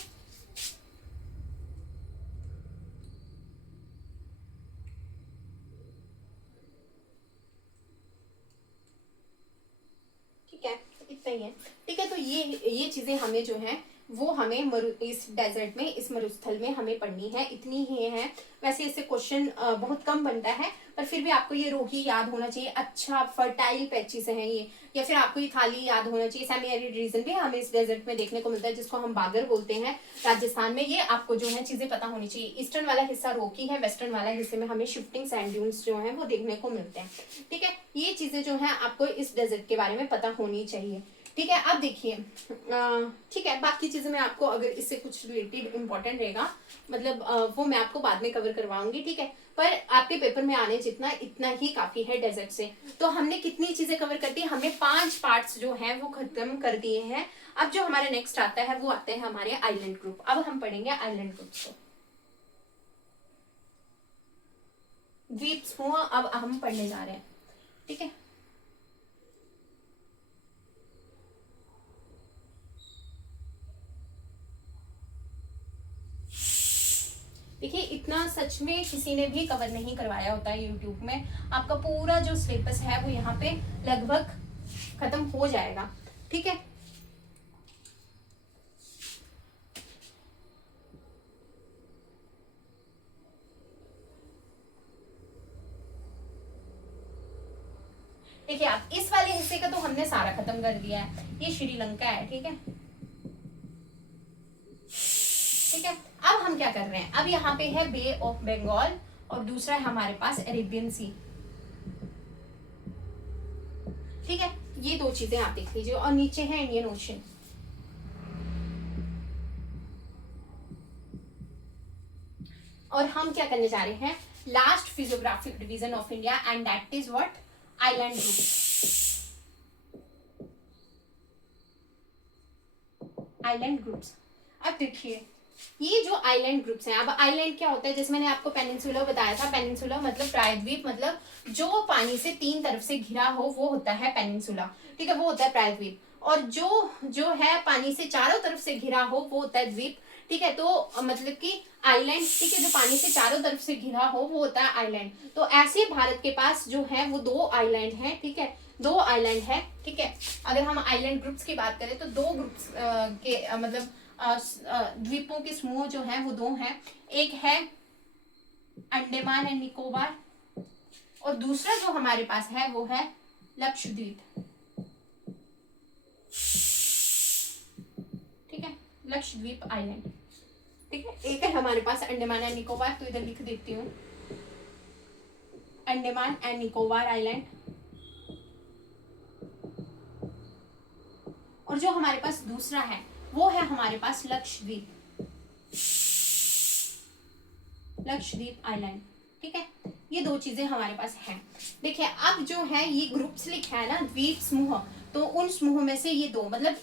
ठीक है, इतना ही है। ठीक है, तो ये चीजें हमें जो है वो हमें इस डेजर्ट में, इस मरुस्थल में हमें पढ़नी है, इतनी ही है। वैसे इससे क्वेश्चन बहुत कम बनता है, पर फिर भी आपको ये रोही याद होना चाहिए। अच्छा फर्टाइल पैचेस हैं ये, या फिर आपको ये थाली याद होना चाहिए। सेमी एरिड रीजन भी हमें इस डेजर्ट में देखने को मिलता है, जिसको हम बागर बोलते हैं राजस्थान में। ये आपको जो है चीजें पता होनी चाहिए। ईस्टर्न वाला हिस्सा रोकी है, वेस्टर्न वाला हिस्से में हमें शिफ्टिंग सैंड ड्यून्स जो है वो देखने को मिलते हैं। ठीक है, ये चीजें जो है आपको इस डेजर्ट के बारे में पता होनी चाहिए। ठीक है, अब देखिए, ठीक है, बाकी चीजें मैं आपको अगर इससे कुछ रिलेटेड इंपॉर्टेंट रहेगा मतलब वो मैं आपको बाद में कवर करवाऊंगी। ठीक है, पर आपके पेपर में आने जितना इतना ही काफी है डेजर्ट से। तो हमने कितनी चीजें कवर कर दी, हमने 5 पार्ट्स जो हैं वो खत्म कर दिए हैं। अब जो हमारा नेक्स्ट आता है वो आते हैं हमारे आइलैंड ग्रुप। अब हम पढ़ेंगे आइलैंड ग्रुप्स को, द्वीप समूह अब हम पढ़ने जा रहे हैं। ठीक है, देखिए इतना सच में किसी ने भी कवर नहीं करवाया होता है यूट्यूब में। आपका पूरा जो सिलेबस है वो यहाँ पे लगभग खत्म हो जाएगा। ठीक है, देखिए आप इस वाले हिस्से का तो हमने सारा खत्म कर दिया है। ये श्रीलंका है। ठीक है, ठीक है, अब हम क्या कर रहे हैं, अब यहाँ पे है बे ऑफ बंगाल और दूसरा है हमारे पास अरेबियन सी। ठीक है, ये 2 चीजें आप देख लीजिए, और नीचे है इंडियन ओशन। और हम क्या करने जा रहे हैं, last physiographic division of India, and that is what, island group. Island groups, अब देखिए ये जो आइलैंड ग्रुप्स हैं, अब आइलैंड क्या होता है, जैसे मैंने आपको पेनिनसुला बताया था। पेनिनसुला मतलब प्रायद्वीप, मतलब जो पानी से 3 तरफ से घिरा हो वो होता है पेनिनसुला। ठीक है, वो होता है प्रायद्वीप। और जो जो है पानी से चारों तरफ से घिरा हो वो होता है द्वीप। ठीक है, तो मतलब कि आइलैंड, ठीक है, जो पानी से चारों तरफ से घिरा हो वो होता है आइलैंड। तो ऐसे भारत के पास जो है वो 2 आइलैंड है। ठीक है, 2 आइलैंड है। ठीक है, अगर हम आइलैंड ग्रुप्स की बात करें तो 2 ग्रुप्स के मतलब द्वीपों के समूह जो हैं वो 2 हैं। एक है अंडमान एंड निकोबार, और दूसरा जो हमारे पास है वो है लक्षद्वीप। ठीक है, लक्षद्वीप आइलैंड। ठीक है, एक है हमारे पास अंडमान एंड निकोबार, तो इधर लिख देती हूँ अंडमान एंड निकोबार आइलैंड। और जो हमारे पास दूसरा है वो है हमारे पास लक्षद्वीप, लक्षद्वीप आइलैंड। ठीक है, ये 2 चीजें हमारे पास हैं। देखिए अब जो है ये ग्रुप्स लिखा है ना, द्वीप समूह, तो उन समूह में से ये 2 मतलब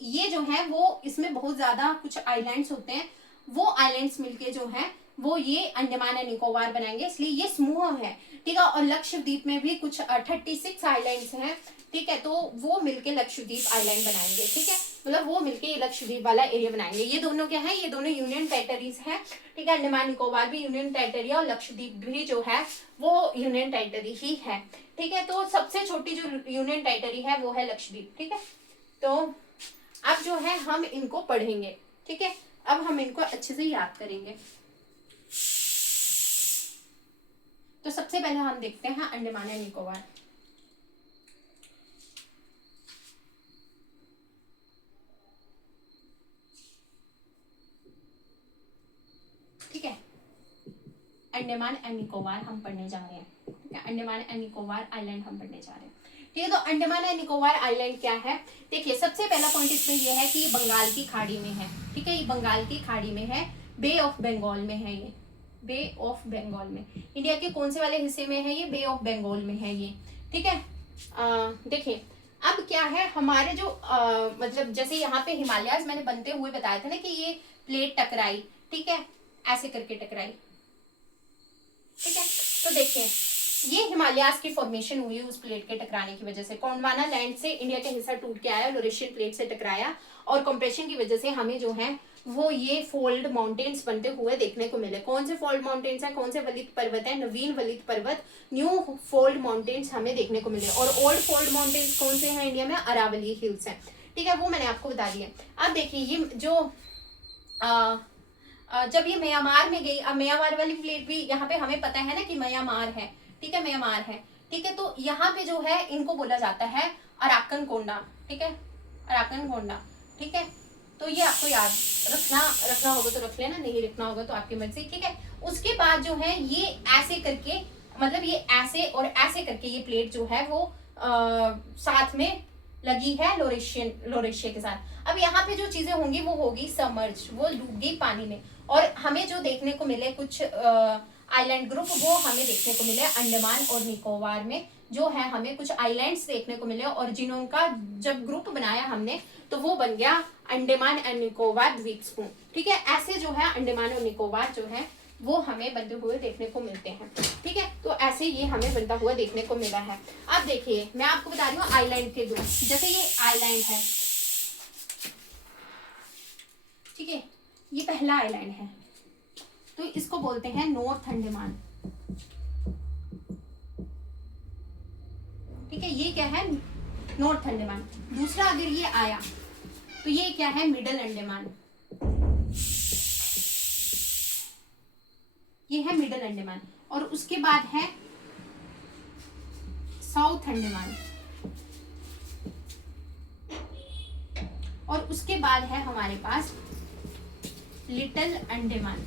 ये जो है वो, इसमें बहुत ज्यादा कुछ आइलैंड्स होते हैं, वो आइलैंड्स मिलके जो है वो ये अंडमान एंड निकोबार बनाएंगे, इसलिए ये समूह है। ठीक है, और लक्षद्वीप में भी कुछ 36 आइलैंड्स हैं। ठीक है, तो वो मिलके लक्षद्वीप आइलैंड बनाएंगे। ठीक है, मतलब वो मिलके लक्षद्वीप वाला एरिया बनाएंगे। ये दोनों क्या है, ये दोनों यूनियन टेरिटरीज हैं। ठीक है, अंडमान निकोबार भी यूनियन टेरिटरी है और लक्षद्वीप भी जो है वो यूनियन टेरिटरी ही है। ठीक है, तो सबसे छोटी जो यूनियन टेरिटरी है वो है लक्षद्वीप। ठीक है, तो अब जो है हम इनको पढ़ेंगे। ठीक है, अब हम इनको अच्छे से याद करेंगे। तो सबसे पहले हम देखते हैं अंडमान एंड निकोबार। ठीक है, अंडमान एंड निकोबार हम पढ़ने जा रहे हैं। ठीक है, अंडमान एंड निकोबार आइलैंड हम पढ़ने जा रहे हैं। ठीक है, तो अंडमान एंड निकोबार आइलैंड क्या है, देखिए सबसे पहला पॉइंट इसमें यह है कि ये बंगाल की खाड़ी में है। ठीक है, ये बंगाल की खाड़ी में है, बे ऑफ बंगाल में है ये, बे ऑफ बंगाल में। इंडिया के कौन से वाले हिस्से में है ये, बे ऑफ बंगाल में है ये। ठीक है। देखिए अब क्या है हमारे जो मतलब जैसे यहाँ पे हिमालयाज मैंने बनते हुए बताया था ना कि ये प्लेट टकराई, ठीक है, ऐसे करके टकराई, ठीक है। तो देखिए ये हिमालयाज की फॉर्मेशन हुई उस प्लेट के टकराने की वजह से। गोंडवाना लैंड से इंडिया का हिस्सा टूट के आया, लोरेशियन प्लेट से टकराया और कंप्रेशन की वजह से हमें जो है वो ये फोल्ड माउंटेन्स बनते हुए देखने को मिले। कौन से फोल्ड माउंटेन्स हैं, कौन से वलित पर्वत है? नवीन वलित पर्वत, न्यू फोल्ड माउंटेन्स हमें देखने को मिले। और ओल्ड फोल्ड माउंटेन्स कौन से हैं इंडिया में? अरावली हिल्स हैं, ठीक है, वो मैंने आपको बता दिया। अब देखिए ये जो जब ये म्यांमार में गई, अब म्यांमार वाली प्लेट भी यहाँ पे हमें पता है ना कि म्यांमार है, ठीक है, म्यांमार है, ठीक है। तो यहाँ पे जो है इनको बोला जाता है अराकन कोंडा, ठीक है, अराकन कोंडा, ठीक है। तो ये आपको याद रखना होगा तो रख लेना, नहीं रखना होगा तो आपकी मर्जी, ठीक है। उसके बाद जो है ये ऐसे करके, मतलब ये ऐसे और ऐसे करके ये प्लेट जो है वो साथ में लगी है लोरेशिया के साथ। अब यहाँ पे जो चीजें होंगी वो होगी सबमर्ज, वो डूब गई पानी में। और हमें जो देखने को मिले कुछ आइलैंड ग्रुप, वो हमें देखने को मिले अंडमान और निकोबार में, जो है हमें कुछ आइलैंड्स देखने को मिले और जिनका जब ग्रुप बनाया हमने तो वो बन गया अंडमान एंड निकोबार द्वीप समूह, ठीक है। ऐसे जो है अंडमान और निकोबार जो है वो हमें बनते हुए देखने को मिलते हैं, ठीक है। तो ऐसे ये हमें बनता हुआ देखने को मिला है। अब देखिए मैं आपको बता रही हूँ आइलैंड के ग्रुप, जैसे ये आइलैंड है, ठीक है, ये पहला आइलैंड है तो इसको बोलते हैं नॉर्थ अंडमान, ठीक है, ये क्या है? नॉर्थ अंडमान। दूसरा अगर ये आया तो ये क्या है? मिडल अंडमान, ये है मिडल अंडमान। और उसके बाद है साउथ अंडमान, और उसके बाद है हमारे पास लिटिल अंडमान,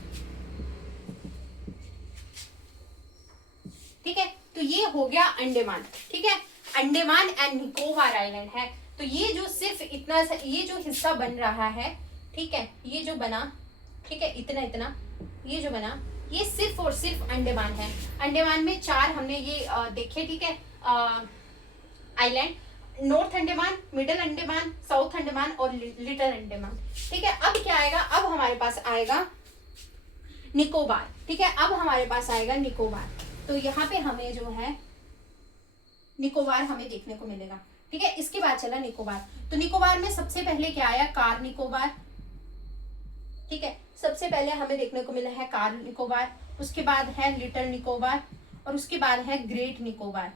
ठीक है। तो ये हो गया अंडमान, ठीक है। अंडमान एंड निकोबार आइलैंड है। तो ये जो सिर्फ इतना ये जो हिस्सा बन रहा है, ठीक है, ये जो बना, ठीक है, इतना इतना ये जो बना, ये सिर्फ और सिर्फ अंडमान है। अंडमान में 4 हमने ये देखे, ठीक है, island, north Andaman, middle Andaman, south Andaman और लिटिल अंडमान, ठीक है। अब क्या आएगा? अब हमारे पास आएगा निकोबार, ठीक है। अब हमारे पास आएगा निकोबार। तो यहाँ पे हमें जो है निकोबार हमें देखने को मिलेगा, ठीक है। इसके बाद चला निकोबार। तो निकोबार में सबसे पहले क्या आया? कार निकोबार, ठीक है, सबसे पहले हमें देखने को मिला है कार निकोबार। उसके बाद है लिटिल निकोबार और उसके बाद है ग्रेट निकोबार,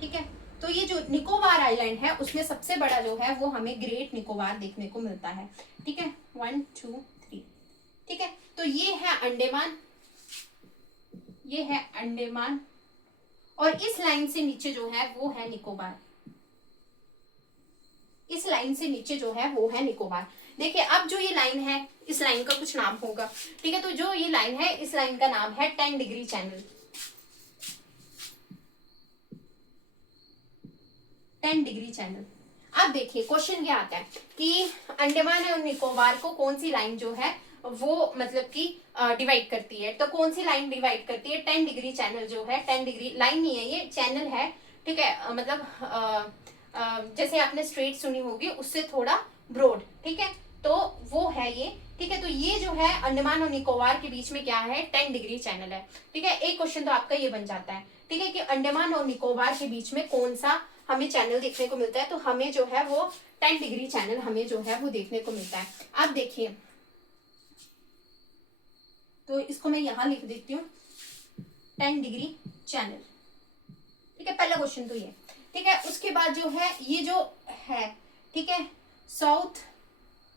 ठीक है। तो ये जो निकोबार आइलैंड है उसमें सबसे बड़ा जो है वो हमें ग्रेट निकोबार देखने को मिलता है, ठीक है, 1 2 3, ठीक है। तो ये है अंडमान, ये है अंडमान और इस लाइन से नीचे जो है वो है निकोबार, इस लाइन से नीचे जो है वो है निकोबार। देखिए अब जो ये लाइन है इस लाइन का कुछ नाम होगा, ठीक है। तो जो ये लाइन है इस लाइन का नाम है 10 डिग्री चैनल, 10 डिग्री चैनल। अब देखिए क्वेश्चन क्या आता है कि अंडमान और निकोबार को कौन सी लाइन जो है वो मतलब कि डिवाइड करती है। तो कौन सी लाइन डिवाइड करती है? 10 डिग्री चैनल जो है, 10 डिग्री लाइन नहीं है ये, चैनल है, ठीक है। मतलब जैसे आपने स्ट्रेट सुनी होगी उससे थोड़ा ब्रॉड, ठीक है, तो वो है ये, ठीक है। तो ये जो है अंडमान और निकोबार के बीच में क्या है? 10 डिग्री चैनल है, ठीक है। एक क्वेश्चन तो आपका ये बन जाता है, ठीक है, कि अंडमान और निकोबार के बीच में कौन सा हमें चैनल देखने को मिलता है। तो हमें जो है वो 10 डिग्री चैनल हमें जो है वो देखने को मिलता है। अब देखिए तो इसको मैं यहां लिख देती हूँ 10 डिग्री चैनल, ठीक है, पहला क्वेश्चन तो ये, ठीक है। उसके बाद जो है ये जो है, ठीक है, साउथ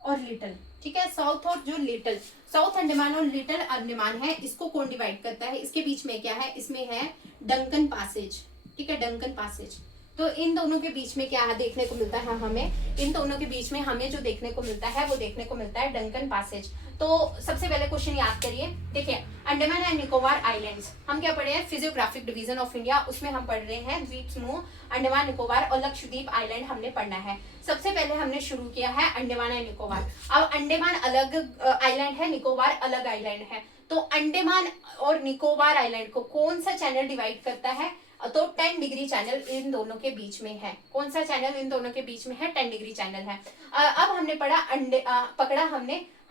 और लिटिल, ठीक है, साउथ और जो लिटिल, साउथ अंडमान और लिटिल अंडमान है, इसको कौन डिवाइड करता है? इसके बीच में क्या है? इसमें है डंकन पैसेज, ठीक है, डंकन पैसेज। तो इन दोनों के बीच में क्या देखने को मिलता है हमें? इन दोनों के बीच में हमें जो देखने को मिलता है वो देखने को मिलता है डंकन पैसेज। तो सबसे पहले क्वेश्चन याद करिए, देखिए अंडमान एंड निकोबार आइलैंड्स हम क्या पढ़े हैं? फिजियोग्राफिक डिवीजन ऑफ इंडिया, उसमें हम पढ़ रहे हैं द्वीप समूह अंडमान निकोबार और लक्षद्वीप आइलैंड हमने पढ़ना है। सबसे पहले हमने शुरू किया है अंडमान एंड निकोबार। अब अंडमान अलग आइलैंड है, निकोबार अलग आइलैंड है, तो अंडमान और निकोबार आइलैंड को कौन सा चैनल डिवाइड करता है? तो 10 डिग्री चैनल इन दोनों के बीच में है। कौन सा चैनल इन दोनों के बीच में है? 10 डिग्री चैनल है। अब हमने पढ़ा पकड़ा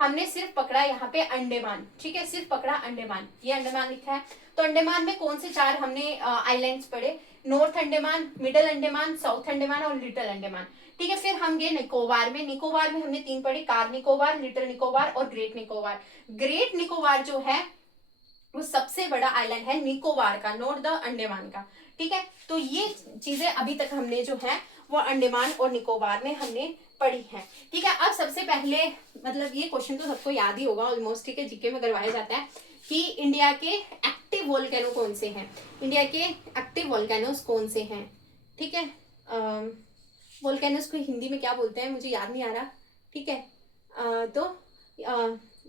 हमने सिर्फ पकड़ा यहाँ पे अंडमान, ठीक है, सिर्फ पकड़ा अंडमान, ये अंडमान लिखा है। तो अंडमान में कौन से 4 हमने आइलैंड्स पढ़े? North Andaman, middle Andaman, south Andaman और लिटिल अंडमान, ठीक है। फिर हम गए निकोबार में। निकोबार में हमने 3 पढ़े, कार निकोबार, लिटिल निकोबार और ग्रेट निकोबार। ग्रेट निकोबार जो है वो सबसे बड़ा आइलैंड है निकोबार का, नॉट द अंडमान का, ठीक है। तो ये चीजें अभी तक हमने जो है वो अंडमान और निकोबार में हमने पढ़ी है, ठीक है। अब सबसे पहले मतलब ये क्वेश्चन तो सबको याद ही होगा ऑलमोस्ट, ठीक है, जीके में करवाया जाता है कि इंडिया के एक्टिव वोल्केनो कौन से हैं, इंडिया के एक्टिव वोल्केनोस कौन से हैं, ठीक है। वोल्केनोस को हिंदी में क्या बोलते हैं मुझे याद नहीं आ रहा, ठीक है। तो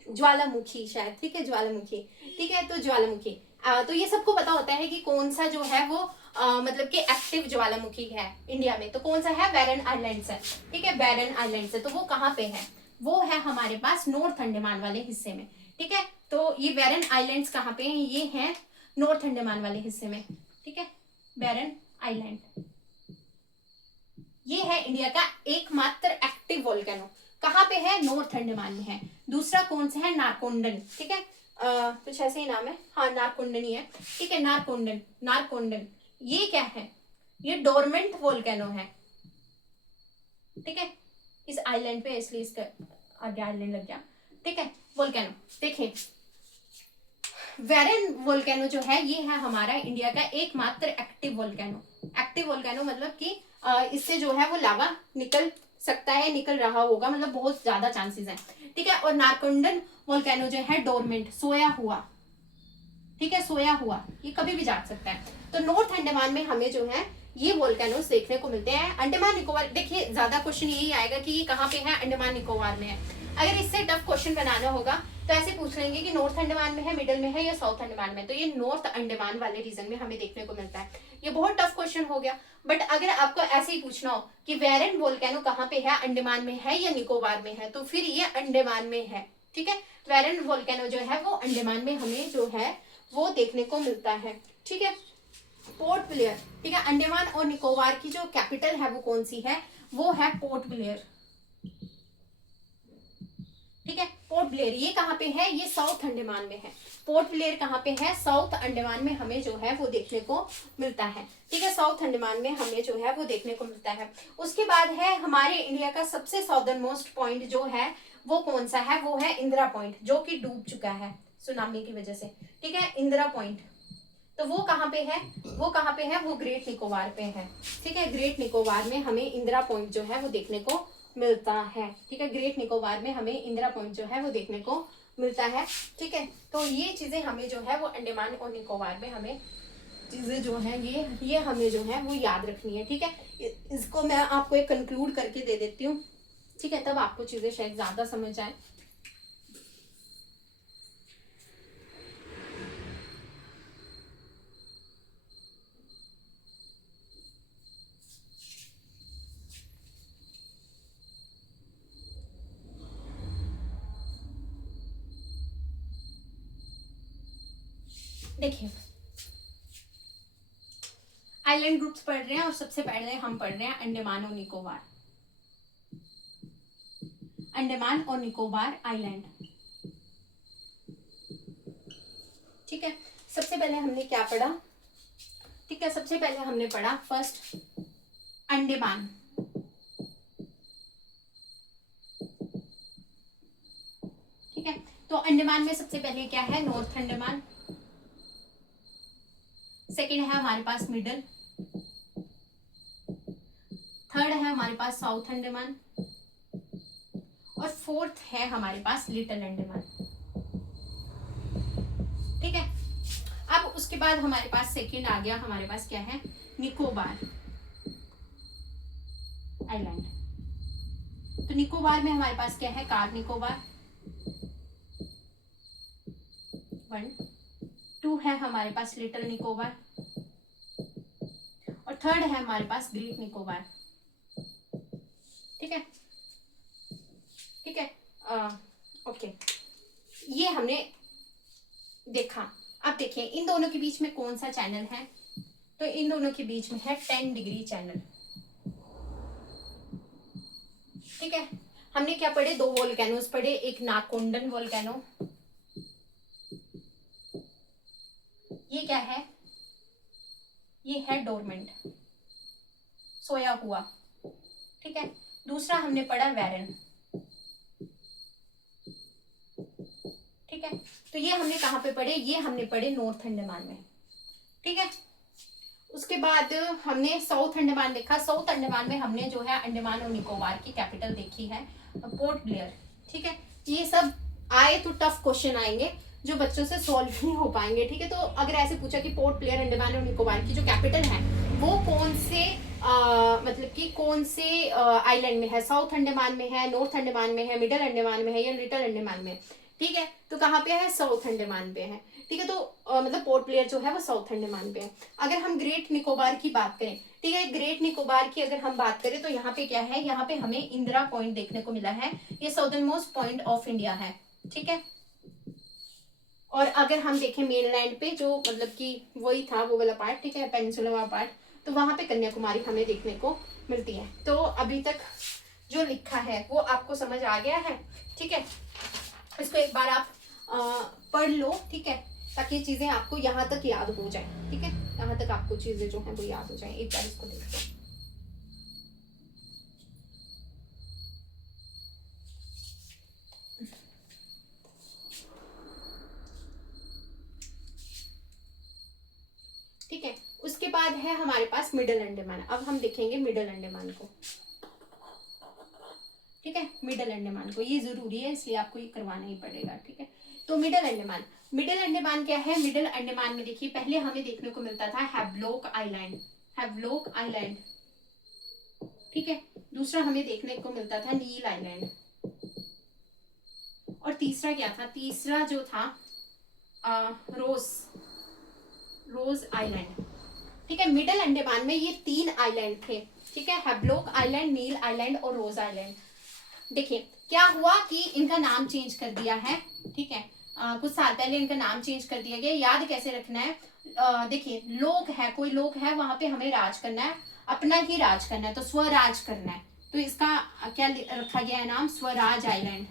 ज्वालामुखी शायद, ठीक है, ज्वालामुखी, ठीक है। तो ज्वालामुखी, तो ये सबको पता होता है कि कौन सा जो है वो मतलब कि एक्टिव ज्वालामुखी है इंडिया में, तो कौन सा है? बैरन आइलैंड्स है, ठीक है, बैरन आइलैंड्स है। तो वो कहाँ पे है? वो है हमारे पास नॉर्थ अंडमान वाले हिस्से में, ठीक है। तो ये बैरन आइलैंड्स कहाँ पे हैं? ये हैं नॉर्थ अंडमान वाले हिस्से में, ठीक है, बैरन आइलैंड। ये है इंडिया का एकमात्र एक्टिव वोल्केनो, कहाँ पे है? नॉर्थ अंडमान में है। दूसरा कौन सा है? नारकोंडन, ठीक है, कुछ ऐसे ही नाम है, हाँ नारकोंडन ही है, ठीक है, नारकोंडन। नारकोंडन ये क्या है? ये डोरमेंट वोल्केनो है, ठीक है, इस आइलैंड पे, इसलिए इसका आगे आइलैंड लग गया, ठीक है। वोल्केनो देखिए, वेरन वोल्केनो जो है ये है हमारा इंडिया का एकमात्र एक्टिव वोल्केनो। एक्टिव वोल्केनो मतलब कि इससे जो है वो लावा निकल सकता है, निकल रहा होगा, मतलब बहुत ज्यादा चांसेस हैं, ठीक है। और नारकोंडन वोल्केनो जो है डोरमेंट, सोया हुआ, ठीक है, सोया हुआ, ये कभी भी जाग सकता है। तो नॉर्थ अंडमान में हमें जो है ये वोल्केनोस देखने को मिलते हैं। अंडमान निकोबार, देखिए ज्यादा क्वेश्चन यही आएगा कि ये कहाँ पे है? अंडमान निकोबार में है। अगर इससे टफ क्वेश्चन बनाना होगा तो ऐसे पूछ लेंगे कि नॉर्थ अंडमान में है, मिडल में है या साउथ अंडमान में, तो ये नॉर्थ अंडमान वाले रीजन में हमें देखने को मिलता है। ये बहुत टफ क्वेश्चन हो गया। बट अगर आपको ऐसे ही पूछना हो कि वेरन वोल्केनो कहाँ पे है, अंडमान में है या निकोबार में है, तो फिर ये अंडमान में है, ठीक है। वेरन वोल्केनो जो है वो अंडमान में हमें जो है वो देखने को मिलता है, ठीक है। पोर्ट ब्लेयर, ठीक है, अंडमान और निकोबार की जो कैपिटल है वो कौन सी है? वो है पोर्ट ब्लेयर, ठीक है। पोर्ट ब्लेयर ये कहाँ पे है? ये साउथ अंडमान में है। पोर्ट ब्लेयर कहाँ पे है? साउथ अंडमान में हमें जो है वो देखने को मिलता है, ठीक है, साउथ अंडमान में हमें जो है वो देखने को मिलता है। उसके बाद है हमारे इंडिया का सबसे साउदर्न मोस्ट पॉइंट जो है वो कौन सा है? वो है इंदिरा पॉइंट, जो कि डूब चुका है सुनामी की वजह से, ठीक है, इंदिरा पॉइंट। तो वो कहाँ पे है? वो कहाँ पे है? वो ग्रेट निकोबार पे है, ठीक है। ग्रेट निकोबार में हमें इंदिरा पॉइंट जो है वो देखने को मिलता है, ठीक है। ग्रेट निकोबार में हमें इंदिरा पॉइंट जो है वो देखने को मिलता है, ठीक है। तो ये चीजें हमें जो है वो अंडमान और निकोबार में हमें चीजें जो है ये हमें जो है वो याद रखनी है, ठीक है। इसको मैं आपको एक कंक्लूड करके दे देती हूँ, ठीक है, तब आपको चीजें शायद ज्यादा समझ आए। देखिए आइलैंड ग्रुप्स पढ़ रहे हैं और सबसे पहले हम पढ़ रहे हैं अंडमान और निकोबार, अंडमान और निकोबार आइलैंड, ठीक है। सबसे पहले हमने क्या पढ़ा? ठीक है, सबसे पहले हमने पढ़ा फर्स्ट अंडमान, ठीक है। तो अंडमान में सबसे पहले क्या है? नॉर्थ अंडमान, सेकंड है हमारे पास मिडल, थर्ड है हमारे पास साउथ अंडमान और फोर्थ है हमारे पास लिटिल अंडमान, ठीक है। अब उसके बाद हमारे पास सेकंड आ गया, हमारे पास क्या है? निकोबार आइलैंड। तो निकोबार में हमारे पास क्या है? कार निकोबार 1, 2 है हमारे पास लिटिल निकोबार और थर्ड है हमारे पास ग्रेट निकोबार, ठीक है, ठीक है। ओके, ये हमने देखा। अब देखिए इन दोनों के बीच में कौन सा चैनल है, तो इन दोनों के बीच में है 10 डिग्री चैनल। ठीक है, हमने क्या पढ़े, दो वोल्केनोस पढ़े, एक नाकोंडन वोल्केनो, ये क्या है, ये है डोरमेंट, सोया हुआ। ठीक है, दूसरा हमने पढ़ा वेरन। ठीक है, तो ये हमने कहाँ पे पढ़े, ये हमने पढ़े नॉर्थ अंडमान में। ठीक है, उसके बाद हमने साउथ अंडमान देखा। साउथ अंडमान में हमने जो है अंडमान और निकोबार की कैपिटल देखी है, पोर्ट ब्लेयर। ठीक है, ये सब आए तो टफ क्वेश्चन आएंगे जो बच्चों से सॉल्व नहीं हो पाएंगे। ठीक है, तो अगर ऐसे पूछा कि पोर्ट ब्लेयर अंडमान और निकोबार की जो कैपिटल है वो कौन से मतलब कि कौन से आइलैंड में है, साउथ अंडमान में है, नॉर्थ अंडमान में है, मिडल अंडमान में है या लिटिल अंडमान में। ठीक है, तो कहाँ पे है, साउथ अंडमान पे है। ठीक है, तो मतलब पोर्ट ब्लेयर जो है वो साउथ अंडमान पे है। अगर हम ग्रेट निकोबार की बात करें, ठीक है, ग्रेट निकोबार की अगर हम बात करें तो यहाँ पे क्या है, यहाँ पे हमें इंदिरा पॉइंट देखने को मिला है, ये southern most point of India है। ठीक है, और अगर हम देखें मेनलैंड पे जो मतलब कि वही था वो वाला पार्ट, ठीक है, पेनिनसुला वाला पार्ट, तो वहां पे कन्याकुमारी हमें देखने को मिलती है। तो अभी तक जो लिखा है वो आपको समझ आ गया है। ठीक है, इसको एक बार आप पढ़ लो। ठीक है, ताकि ये चीजें आपको यहाँ तक याद हो जाए। ठीक है, यहाँ तक आपको चीजें जो है वो याद हो जाए। एक बार इसको देख लो। ठीक है, उसके बाद है हमारे पास मिडल अंडमान। अब हम देखेंगे मिडल अंडमान को। ठीक है, मिडल अंडमान को, ये जरूरी है इसलिए आपको ये करवाना ही पड़ेगा। ठीक है, तो मिडल अंडमान, मिडल अंडमान क्या है, मिडल अंडमान में देखिए पहले हमें देखने को मिलता था हैवलॉक आइलैंड, हैवलॉक आइलैंड। ठीक है, दूसरा हमें देखने को मिलता था नील आइलैंड, और तीसरा क्या था, तीसरा जो था रोज, रोज आइलैंड। ठीक है, मिडल अंडमान में ये 3 आइलैंड थे। ठीक है, हैवलॉक आइलैंड, नील आइलैंड और रोज आइलैंड। देखिए क्या हुआ कि इनका नाम चेंज कर दिया है। ठीक है, कुछ साल पहले इनका नाम चेंज कर दिया गया। याद कैसे रखना है, देखिए लोग है, कोई लोग है वहां पे, हमें राज करना है, अपना ही राज करना है, तो स्वराज करना है। तो इसका क्या रखा गया है नाम, स्वराज आइलैंड।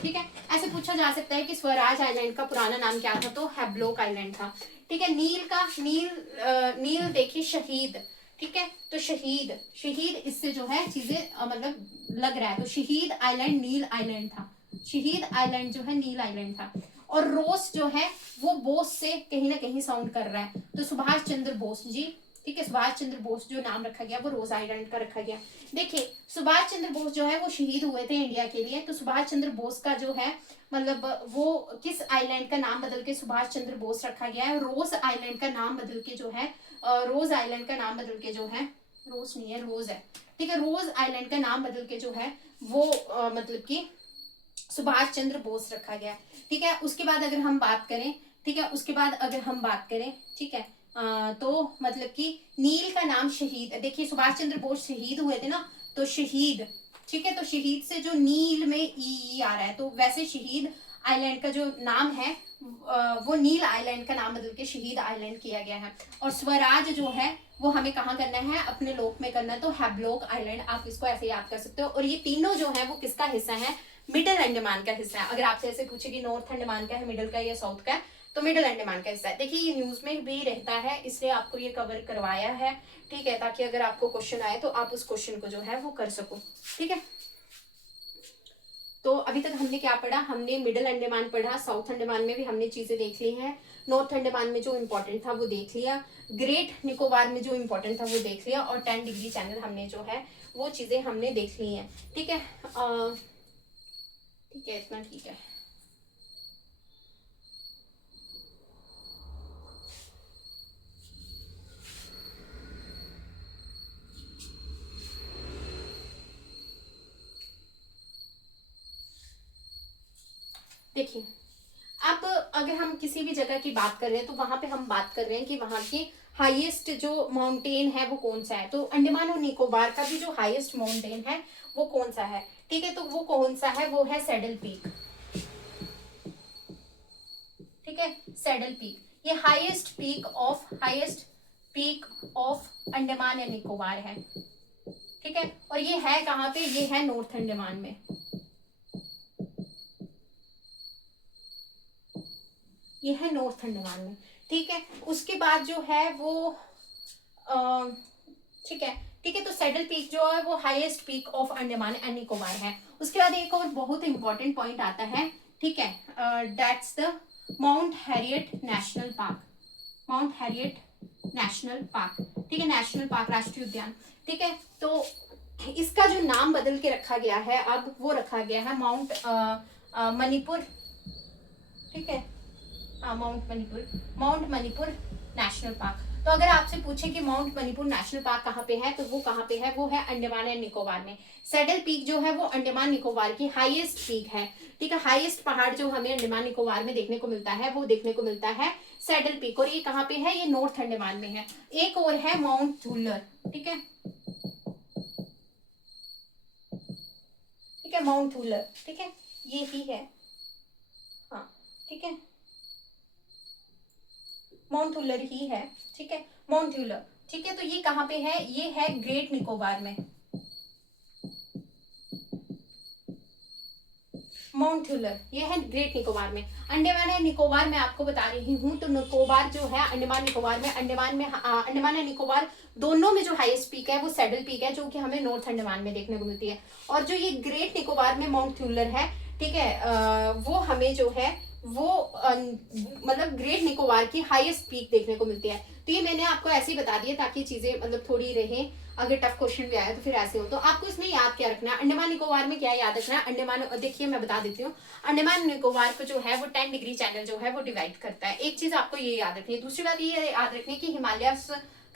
ठीक है, ऐसे पूछा जा सकता है कि स्वराज आइलैंड का पुराना नाम क्या था, तो हैवलॉक आइलैंड था। ठीक है, नील का, नील देखिए शहीद। ठीक है, तो शहीद, शहीद इससे जो है चीजें मतलब लग रहा है, तो शहीद आइलैंड नील आइलैंड था, शहीद आइलैंड जो है नील आइलैंड था। और रोस जो है वो बोस से कहीं ना कहीं साउंड कर रहा है, तो सुभाष चंद्र बोस जी। ठीक है, सुभाष चंद्र बोस जो नाम रखा गया वो रोज आइलैंड का रखा गया। देखिए सुभाष चंद्र बोस जो है वो शहीद हुए थे इंडिया के लिए, तो सुभाष चंद्र बोस का जो है मतलब वो किस आइलैंड का नाम बदल के सुभाष चंद्र बोस रखा गया है, रोज आइलैंड का नाम बदल के जो है, रोज आइलैंड का नाम बदल के जो है, रोज नहीं है रोज है। ठीक है, रोज आइलैंड का नाम बदल के जो है वो मतलब कि सुभाष चंद्र बोस रखा गया। ठीक है, उसके बाद अगर हम बात करें, ठीक है, उसके बाद अगर हम बात करें, ठीक है, तो मतलब कि नील का नाम शहीद, देखिए सुभाष चंद्र बोस शहीद हुए थे ना, तो शहीद। ठीक है, तो शहीद से जो नील में ई आ रहा है, तो वैसे शहीद आइलैंड का जो नाम है वो नील आइलैंड का नाम बदल के शहीद आइलैंड किया गया है। और स्वराज जो है वो हमें कहाँ करना है, अपने लोक में करना है, तो हैवलॉक आइलैंड, आप इसको ऐसे याद कर सकते हो। और ये तीनों जो है वो किसका हिस्सा है, मिडल अंडमान का हिस्सा है। अगर आपसे ऐसे पूछे कि नॉर्थ अंडमान का है, मिडल का या साउथ का है, तो मिडल अंडमान का हिस्सा है। देखिए ये न्यूज में भी रहता है, इसलिए आपको ये कवर करवाया है। ठीक है, ताकि अगर आपको क्वेश्चन आए तो आप उस क्वेश्चन को जो है वो कर सको। ठीक है, तो अभी तक हमने क्या पढ़ा, हमने मिडल अंडमान पढ़ा, साउथ अंडमान में भी हमने चीजें देख ली हैं, नॉर्थ अंडमान में जो इंपॉर्टेंट था वो देख लिया, ग्रेट निकोबार में जो इंपॉर्टेंट था वो देख लिया, और 10 डिग्री चैनल हमने जो है वो चीजें हमने देख ली हैं। ठीक है, ठीक है, इतना ठीक है। देखिए अब अगर हम किसी भी जगह की बात कर रहे हैं तो वहां पे हम बात कर रहे हैं कि वहां की हाईएस्ट जो माउंटेन है वो कौन सा है, तो अंडमान और निकोबार का भी जो हाईएस्ट माउंटेन है वो कौन सा है। ठीक है, तो वो कौन सा है, वो है सैडल पीक। ठीक है, सैडल पीक, ये highest peak of Andaman and Nicobar है, ठीक है। और ये है कहाँ पे, ये है नॉर्थ अंडमान में, ये है नॉर्थ अंडमान में, ठीक है। उसके बाद जो है वो ठीक है, ठीक है। तो सैडल पीक जो है वो highest peak of Andaman and Nicobar है। उसके बाद एक और बहुत इंपॉर्टेंट पॉइंट आता है, ठीक है, that's the mount Harriet national park, mount Harriet national park, ठीक है, नेशनल पार्क, राष्ट्रीय उद्यान, ठीक है। तो इसका जो नाम बदल के रखा गया है अब, वो रखा गया है माउंट मणिपुर, ठीक है, माउंट मणिपुर नेशनल पार्क। तो अगर आपसे पूछे कि माउंट मणिपुर नेशनल पार्क कहाँ पे है, तो वो कहाँ पे है, वो है अंडमान एंड निकोबार में। सैडल पीक जो है वो अंडमान निकोबार की हाईएस्ट पीक है, ठीक है। हाईएस्ट पहाड़ जो हमें अंडमान निकोबार में देखने को मिलता है वो देखने को मिलता है सैडल पीक, और ये कहाँ पे है, ये नॉर्थ अंडमान में है। एक और है माउंट थुल्लर, ठीक है, ठीक है, माउंट थुल्लर, ठीक है, ये ही है, हाँ, ठीक है, माउंट थुल्लर ही है, ठीक है, माउंट थुल्लर, ठीक है। तो ये कहाँ पे है, ये है ग्रेट निकोबार में, माउंट थुल्लर, ये है ग्रेट निकोबार में। अंडमान एंड निकोबार मैं आपको बता रही हूँ, तो निकोबार जो है अंडमान निकोबार में, अंडमान एंड निकोबार दोनों में जो हाईएस्ट पीक है वो सैडल पीक है, जो कि हमें नॉर्थ अंडमान में देखने को मिलती है। और जो ये ग्रेट निकोबार में माउंट थुल्लर है, ठीक है, वो हमें जो है वो मतलब ग्रेट निकोबार की हाईएस्ट पीक देखने को मिलती है। तो ये मैंने आपको ऐसे ही बता दिया ताकि चीजें मतलब थोड़ी रहे, अगर टफ क्वेश्चन भी आया तो फिर ऐसे हो। तो आपको इसमें याद क्या रखना है, अंडमान निकोबार में क्या याद रखना है, अंडमान, देखिए मैं बता देती हूँ, अंडमान निकोबार को जो है वो 10 डिग्री चैनल जो है वो डिवाइड करता है। एक चीज आपको ये याद रखनी है। दूसरी बात ये याद रखनी है कि हिमालय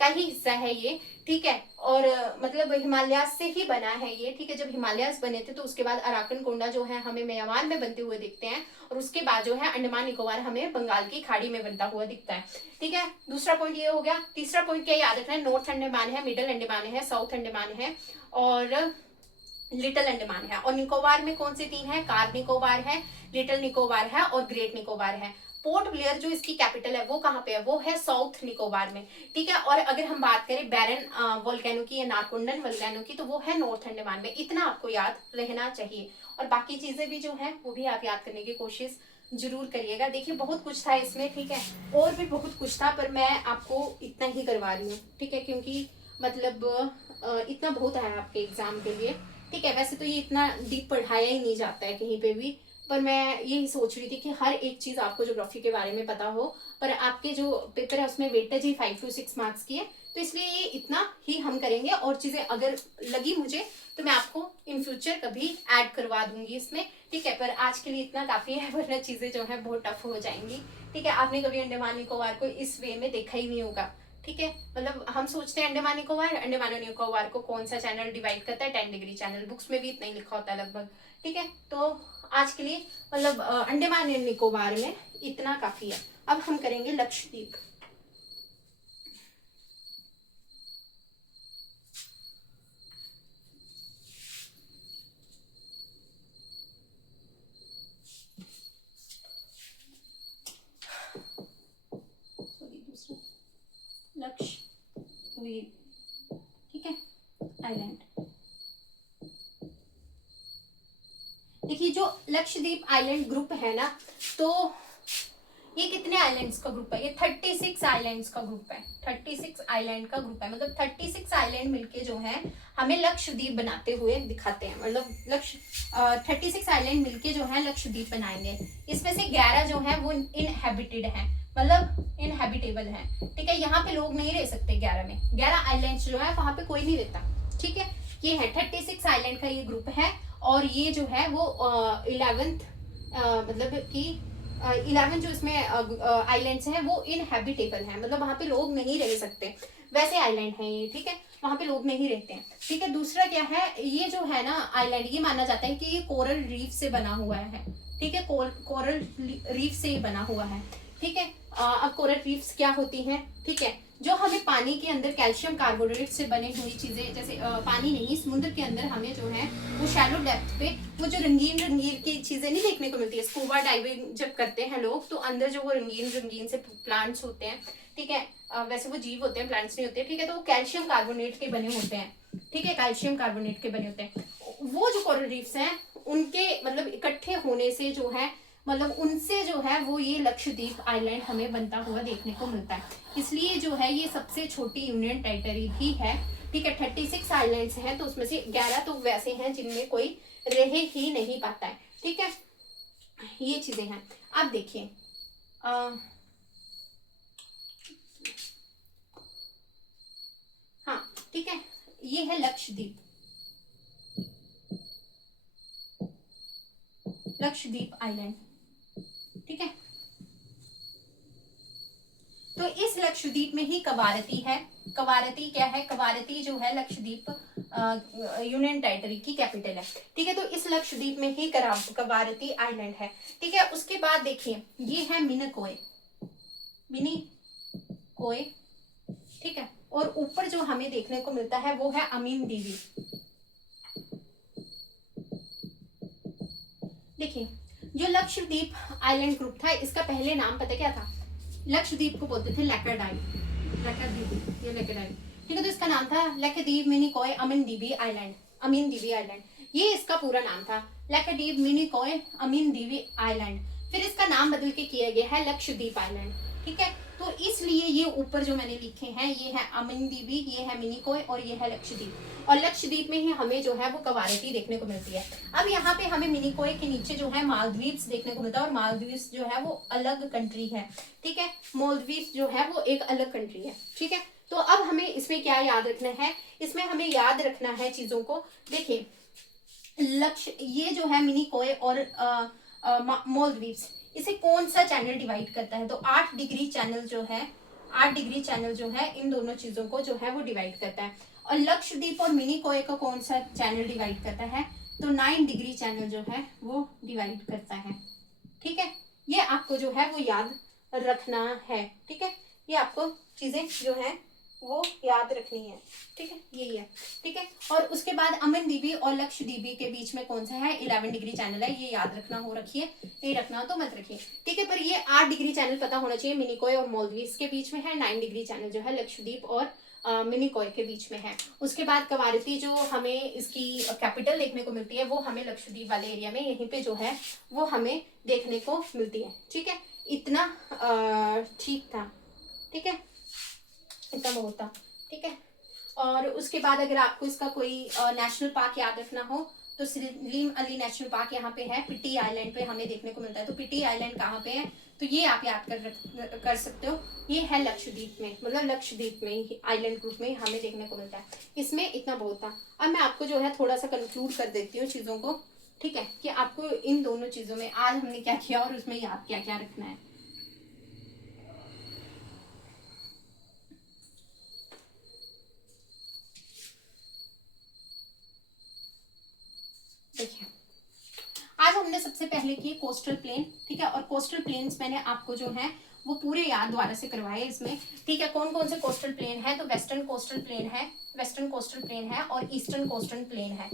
का ही हिस्सा है ये, ठीक है, और मतलब हिमालय से ही बना है ये, ठीक है। जब हिमालयस बने थे तो उसके बाद अराकन कोंडा जो है हमें म्यांमार में बनते हुए दिखते हैं, और उसके बाद जो है अंडमान निकोबार हमें बंगाल की खाड़ी में बनता हुआ दिखता है, ठीक है। दूसरा पॉइंट ये हो गया। तीसरा पॉइंट क्या याद रखना है, नॉर्थ अंडमान है, मिडल अंडमान है, साउथ अंडमान है और लिटिल अंडमान है। और निकोबार में कौन से तीन है, कार निकोबार है, लिटिल निकोबार है और ग्रेट निकोबार है। पोर्ट ब्लेयर जो इसकी कैपिटल है वो कहाँ पे है, वो है साउथ निकोबार में, ठीक है। और अगर हम बात करें बैरन वोल्केनो की या नारकुंडन वोल्केनो की, तो वो है नॉर्थ अंडमान में। इतना आपको याद रहना चाहिए, और बाकी चीजें भी जो है वो भी आप याद करने की कोशिश जरूर करिएगा। देखिए बहुत कुछ था इसमें, ठीक है, और भी बहुत कुछ था, पर मैं आपको इतना ही करवा रही हूँ, ठीक है, क्योंकि मतलब इतना बहुत है आपके एग्जाम के लिए, ठीक है। वैसे तो ये इतना डीप पढ़ाया ही नहीं जाता है कहीं पे भी, पर मैं यही सोच रही थी कि हर एक चीज आपको ज्योग्राफी के बारे में पता हो। पर आपके जो पेपर है उसमें वेटेज ही 5 to 6 मार्क्स की है, तो इसलिए ये इतना ही हम करेंगे। और चीजें अगर लगी मुझे तो मैं आपको इन फ्यूचर कभी ऐड करवा दूंगी इसमें, ठीक है। पर आज के लिए इतना काफी है, वरना चीजें जो है बहुत टफ हो जाएंगी, ठीक है। आपने कभी अंडमान निकोबार को इस वे में देखा ही नहीं होगा, ठीक है। मतलब हम सोचते हैं अंडमान निकोबार को कौन सा चैनल डिवाइड करता है, 10 डिग्री चैनल, बुक्स में भी इतना ही लिखा होता है लगभग, ठीक है। तो आज के लिए मतलब अंडमान एंड निकोबार में इतना काफी है। अब हम करेंगे लक्षद्वीप। लक्षद्वीप, ठीक है, आइलैंड। देखिए जो लक्षद्वीप आइलैंड ग्रुप है ना, तो ये कितने आइलैंड्स का ग्रुप है, ये 36 आइलैंड्स का ग्रुप है, 36 आइलैंड का ग्रुप है। मतलब 36 आइलैंड मिलके जो है हमें लक्षद्वीप बनाते हुए दिखाते हैं। मतलब 36 आइलैंड मिलके जो है लक्षद्वीप बनाएंगे। इसमें से 11 जो है वो इनहेबिटेड है, मतलब इनहेबिटेबल है, ठीक है। यहाँ पे लोग नहीं रह सकते 11 में, 11 आइलैंड्स जो है वहां पे कोई नहीं रहता, ठीक है। ये है 36 आइलैंड का ये ग्रुप है, और ये जो है वो 11th मतलब कि 11 जो इसमें आइलैंड्स हैं वो इनहेबिटेबल हैं, मतलब वहां पे लोग नहीं रह सकते, वैसे आइलैंड हैं ये, ठीक है, वहां पे लोग नहीं रहते हैं, ठीक है। दूसरा क्या है, ये जो है ना आइलैंड, ये माना जाता है कि ये कोरल रीफ से बना हुआ है, ठीक है, कोरल रीफ से ये बना हुआ है। ठीक है। अब कोरल रीफ्स क्या होती हैं, ठीक है, जो हमें पानी के अंदर कैल्शियम कार्बोनेट से बनी हुई चीजें, जैसे पानी नहीं, समुद्र के अंदर हमें जो है वो शैलो डेप्थ पे वो जो रंगीन रंगीन की चीजें नहीं देखने को मिलती है। स्कूबा डाइविंग जब करते हैं लोग तो अंदर जो वो रंगीन रंगीन से प्लांट्स होते हैं, ठीक है, वैसे वो जीव होते हैं, प्लांट्स नहीं होते, ठीक है, तो वो कैल्शियम कार्बोनेट के बने होते हैं, ठीक है, कैल्शियम कार्बोनेट के बने होते हैं। वो जो कोरल रीफ्स हैं उनके मतलब इकट्ठे होने से जो है, मतलब उनसे जो है वो ये लक्षद्वीप आइलैंड हमें बनता हुआ देखने को मिलता है। इसलिए जो है ये सबसे छोटी यूनियन टेरिटरी भी है, ठीक है। 36 आइलैंड्स हैं तो उसमें से 11 तो वैसे हैं जिनमें कोई रह ही नहीं पाता है, ठीक है। ये चीजें हैं। अब देखिए हाँ, ठीक है, ये है लक्षद्वीप, लक्षद्वीप आइलैंड, ठीक है। तो इस लक्षद्वीप में ही कवारती है। कवारती क्या है, कवारती जो है लक्षद्वीप यूनियन टेरिटरी की कैपिटल है, ठीक है। तो इस लक्षद्वीप में ही कवारती आइलैंड है, ठीक है। उसके बाद देखिए ये है मिनिकॉय, मिनिकॉय, ठीक है। और ऊपर जो हमें देखने को मिलता है वो है अमीनदीवी। देखिए जो लक्षद्वीप आइलैंड ग्रुप था इसका पहले नाम पता क्या था, लक्षद्वीप को बोलते थे लैकरडाई, लैकरद्वीप, ये लैकरडाई, ठीक है। तो इसका नाम था लक्षद्वीप मिनिकॉय अमीनदीवी आइलैंड, अमीनदीवी आइलैंड, ये इसका पूरा नाम था, लक्षद्वीप मिनिकॉय अमीनदीवी आइलैंड। फिर इसका नाम बदल के किया गया है लक्षद्वीप आइलैंड, ठीक है। तो इसलिए ये ऊपर जो मैंने लिखे हैं ये है अमीनदीवी, ये है मिनिकॉय और ये है लक्षद्वीप। और लक्षद्वीप में ही हमें जो है वो कवारती देखने को मिलती है। अब यहाँ पे हमें मिनिकॉय के नीचे जो है मालदीव्स देखने को मिलता है, और मालदीव्स जो है वो अलग कंट्री है, ठीक है। मालदीव्स जो है वो एक अलग कंट्री है, ठीक है। तो अब हमें इसमें क्या याद रखना है, इसमें हमें याद रखना है चीजों को। देखिए लक्ष्य ये जो है मिनिकॉय और मालदीव्स, इसे कौन सा चैनल डिवाइड करता है, तो 8 डिग्री चैनल जो है, 8 डिग्री चैनल जो है इन दोनों चीजों को जो है वो डिवाइड करता है। और लक्षद्वीप और मिनिकॉय को कौन सा चैनल डिवाइड करता है, तो 9 डिग्री चैनल जो है वो डिवाइड करता है, ठीक है। ये आपको जो है वो याद रखना है, ठीक है। ये आपको चीजें जो है वो याद रखनी है, ठीक है, यही है, ठीक है। और उसके बाद अमनदीवी और लक्षद्वीप के बीच में कौन सा है, 11 डिग्री चैनल है, ये याद रखना हो रखिए, नहीं रखना तो मत रखिए, ठीक है। पर ये 8 डिग्री चैनल पता होना चाहिए, मिनिकॉय और मालदीव्स के बीच में है, 9 डिग्री चैनल जो है लक्षद्वीप और मिनिकॉय के बीच में है। उसके बाद कवारती जो हमें इसकी कैपिटल देखने को मिलती है वो हमें लक्षद्वीप वाले एरिया में यहीं पे जो है वो हमें देखने को मिलती है, ठीक है। इतना ठीक था, ठीक है, इतना बहुत था, ठीक है। और उसके बाद अगर आपको इसका कोई नेशनल पार्क याद रखना हो तो सलीम अली नेशनल पार्क यहाँ पे है, पिटी आइलैंड पे हमें देखने को मिलता है। तो पिटी आइलैंड कहाँ पे है, तो ये आप याद कर सकते हो, ये है लक्षद्वीप में, मतलब लक्षद्वीप में ही आइलैंड ग्रुप में हमें देखने को मिलता है। इसमें इतना बहुत था। अब मैं आपको जो है थोड़ा सा कंक्लूड कर देती हूँ चीज़ों को, ठीक है, कि आपको इन दोनों चीज़ों में आज हमने क्या किया और उसमें याद क्या क्या रखना है। देखिए आज हमने सबसे पहले की कोस्टल प्लेन, ठीक है। और कोस्टल प्लेन्स मैंने आपको जो है वो पूरे याद द्वारा से करवाए इसमें, ठीक है। कौन कौन से कोस्टल प्लेन है, तो वेस्टर्न कोस्टल प्लेन है, वेस्टर्न कोस्टल प्लेन है और ईस्टर्न कोस्टल प्लेन है,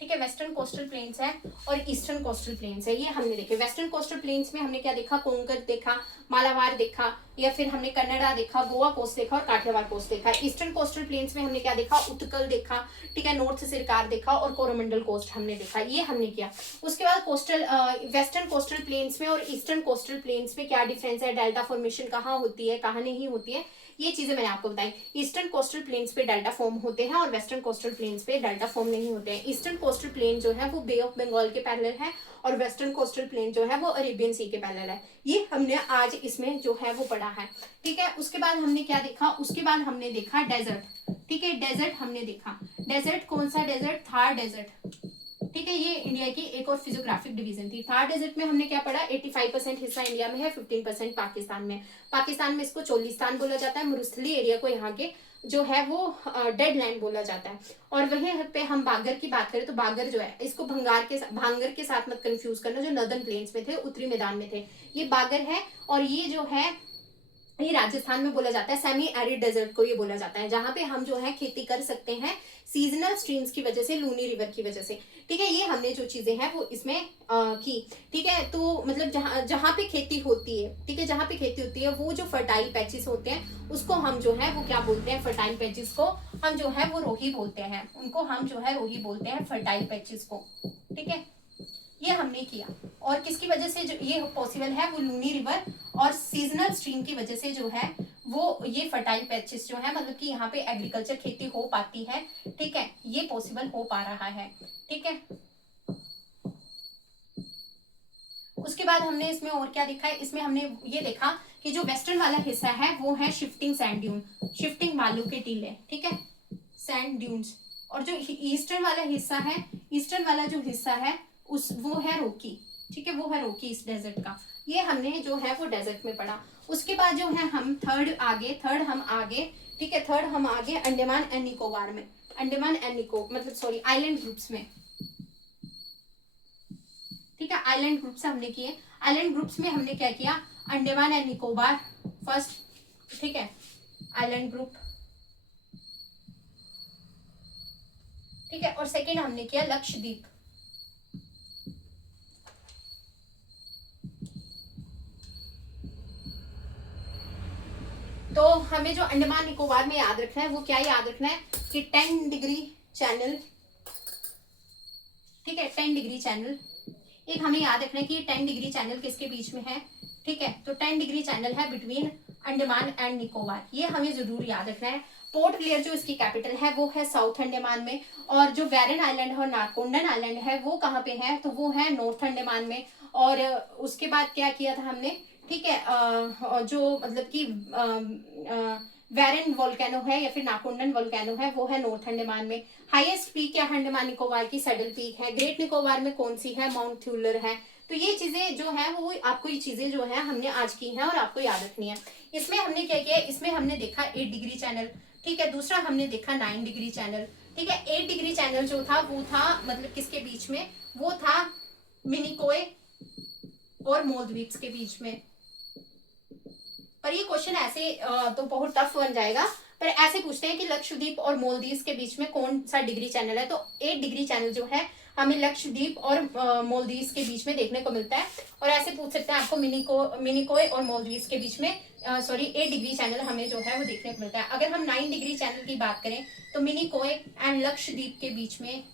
ठीक है। वेस्टर्न कोस्टल प्लेन्स है और ईस्टर्न कोस्टल प्लेन्स है, ये हमने देखे। वेस्टर्न कोस्टल प्लेन्स में हमने क्या देखा, कोंकण देखा, मालाबार देखा, या फिर हमने कन्नड़ा देखा, गोवा कोस्ट देखा और काठियावाड़ कोस्ट देखा। ईस्टर्न कोस्टल प्लेन्स में हमने क्या देखा, उत्कल देखा, ठीक है, नॉर्थ सिरकार देखा और कोरोमंडल कोस्ट हमने देखा, ये हमने किया। उसके बाद कोस्टल वेस्टर्न कोस्टल प्लेन्स में और ईस्टर्न कोस्टल प्लेन्स में क्या डिफरेंस है, डेल्टा फॉर्मेशन कहाँ होती है कहाँ नहीं होती है, ये चीजें मैंने आपको बताई। ईस्टर्न कोस्टल प्लेन्स पे डेल्टा फॉर्म होते हैं और वेस्टर्न कोस्टल प्लेन्स पे डेल्टा फॉर्म नहीं होते हैं। ईस्टर्न कोस्टल प्लेन जो है वो बे ऑफ बंगाल के पैरेलल है और वेस्टर्न कोस्टल प्लेन जो है वो अरेबियन सी के पैरेलल है। ये हमने आज इसमें जो है वो पढ़ा है, ठीक है। उसके बाद हमने क्या देखा, उसके बाद हमने देखा डेजर्ट, ठीक है, डेजर्ट हमने देखा। डेजर्ट कौन सा डेजर्ट, थार डेजर्ट, ठीक है, ये इंडिया की एक और फिजियोग्राफिक डिवीजन थी। थार डेजर्ट में हमने क्या पढ़ा, 85% हिस्सा इंडिया में है, 15% पाकिस्तान में। पाकिस्तान में इसको चोलिस्तान बोला जाता है, मरुस्थली एरिया को यहाँ के जो है वो डेड लैंड बोला जाता है। और वहीं पे हम बागर की बात करें तो बागर जो है, इसको भांगर के साथ मत कंफ्यूज करना, जो नॉर्दर्न प्लेन्स में थे, उत्तरी मैदान में थे, ये बागर है। और ये जो है ये राजस्थान में बोला जाता है, सेमी एरिड डेजर्ट को ये बोला जाता है, जहां पे हम जो है खेती कर सकते हैं सीजनल स्ट्रीम्स की वजह से, लूनी रिवर की वजह से। ठीक है, ये हमने जो चीजें हैं वो इसमें की। ठीक है, तो मतलब जहां जहां पे खेती होती है, ठीक है, जहां पे खेती होती है वो जो फर्टाइल पैचेस होते हैं उसको हम जो है वो क्या बोलते हैं, फर्टाइल पैचेस को हम जो है वो रोही बोलते हैं, उनको हम जो है रोही बोलते हैं, फर्टाइल पैचेस को। ठीक है, ये हमने किया। और किसकी वजह से जो ये पॉसिबल है, वो लूनी रिवर और सीजनल स्ट्रीम की वजह से जो है वो ये फर्टाइल पैचेस जो है, मतलब कि यहाँ पे एग्रीकल्चर खेती हो पाती है। ठीक है, ये पॉसिबल हो पा रहा है। ठीक है, उसके बाद हमने इसमें और क्या देखा है, इसमें हमने ये देखा कि जो वेस्टर्न वाला हिस्सा है वो है शिफ्टिंग सैंड ड्यून, शिफ्टिंग बालू के टीले। ठीक है, सैंड ड्यून्स। और जो ईस्टर्न वाला हिस्सा है, ईस्टर्न वाला जो हिस्सा है उस वो है रोकी। ठीक है, वो है रोकी इस डेजर्ट का। ये हमने जो है वो डेजर्ट में पढ़ा। उसके बाद जो है हम थर्ड हम आगे, ठीक है, थर्ड हम आगे अंडमान एंड निकोबार में, अंडमान एंड निको मतलब सॉरी आइलैंड ग्रुप्स में। ठीक है, आइलैंड ग्रुप्स हमने किए। आइलैंड ग्रुप्स में हमने क्या किया, अंडमान एंड निकोबार फर्स्ट। ठीक है, आइलैंड ग्रुप। ठीक है, और सेकेंड हमने किया लक्षद्वीप। तो हमें जो अंडमान निकोबार में याद रखना है वो क्या याद रखना है कि 10 डिग्री चैनल। ठीक है, 10 डिग्री चैनल एक हमें याद रखना है कि 10 डिग्री चैनल किसके बीच में है। ठीक है, तो 10 डिग्री चैनल है बिटवीन अंडमान एंड निकोबार, ये हमें जरूर याद रखना है। पोर्ट ब्लेयर जो इसकी कैपिटल है वो है साउथ अंडमान में, और जो बैरन आइलैंड है और नारकोंडन आइलैंड है वो कहाँ पे है, तो वो है नॉर्थ अंडमान में। और उसके बाद क्या किया था हमने, ठीक है, जो मतलब कि वैरन वोल्केनो है या फिर नाकोंडन वोल्केनो है वो है नॉर्थ अंडमान में। हाईएस्ट पीक क्या है अंडमान निकोबार की, सैडल पीक है। ग्रेट निकोबार में कौन सी है, माउंट थ्यूलर है। तो ये चीजें जो है वो आपको, ये चीजें जो है हमने आज की हैं और आपको याद रखनी है। इसमें हमने क्या किया, इसमें हमने देखा 8 डिग्री चैनल। ठीक है, दूसरा हमने देखा 9 डिग्री चैनल। ठीक है, 8 डिग्री चैनल जो था वो था मतलब किसके बीच में, वो था मिनिकोय और मोलद्वीप्स के बीच में। पर ये क्वेश्चन ऐसे तो बहुत टफ बन जाएगा, पर ऐसे पूछते हैं कि लक्षद्वीप और मालदीव्स के बीच में कौन सा डिग्री चैनल है, तो 8 डिग्री चैनल जो है हमें लक्षद्वीप और मालदीव्स के बीच में देखने को मिलता है। और ऐसे पूछ सकते हैं आपको मिनिकोय और मालदीव्स के बीच में 8 डिग्री चैनल हमें जो है वो देखने को मिलता है। अगर हम 9 डिग्री चैनल की बात करें तो मिनिकोय एंड लक्षद्वीप के बीच में,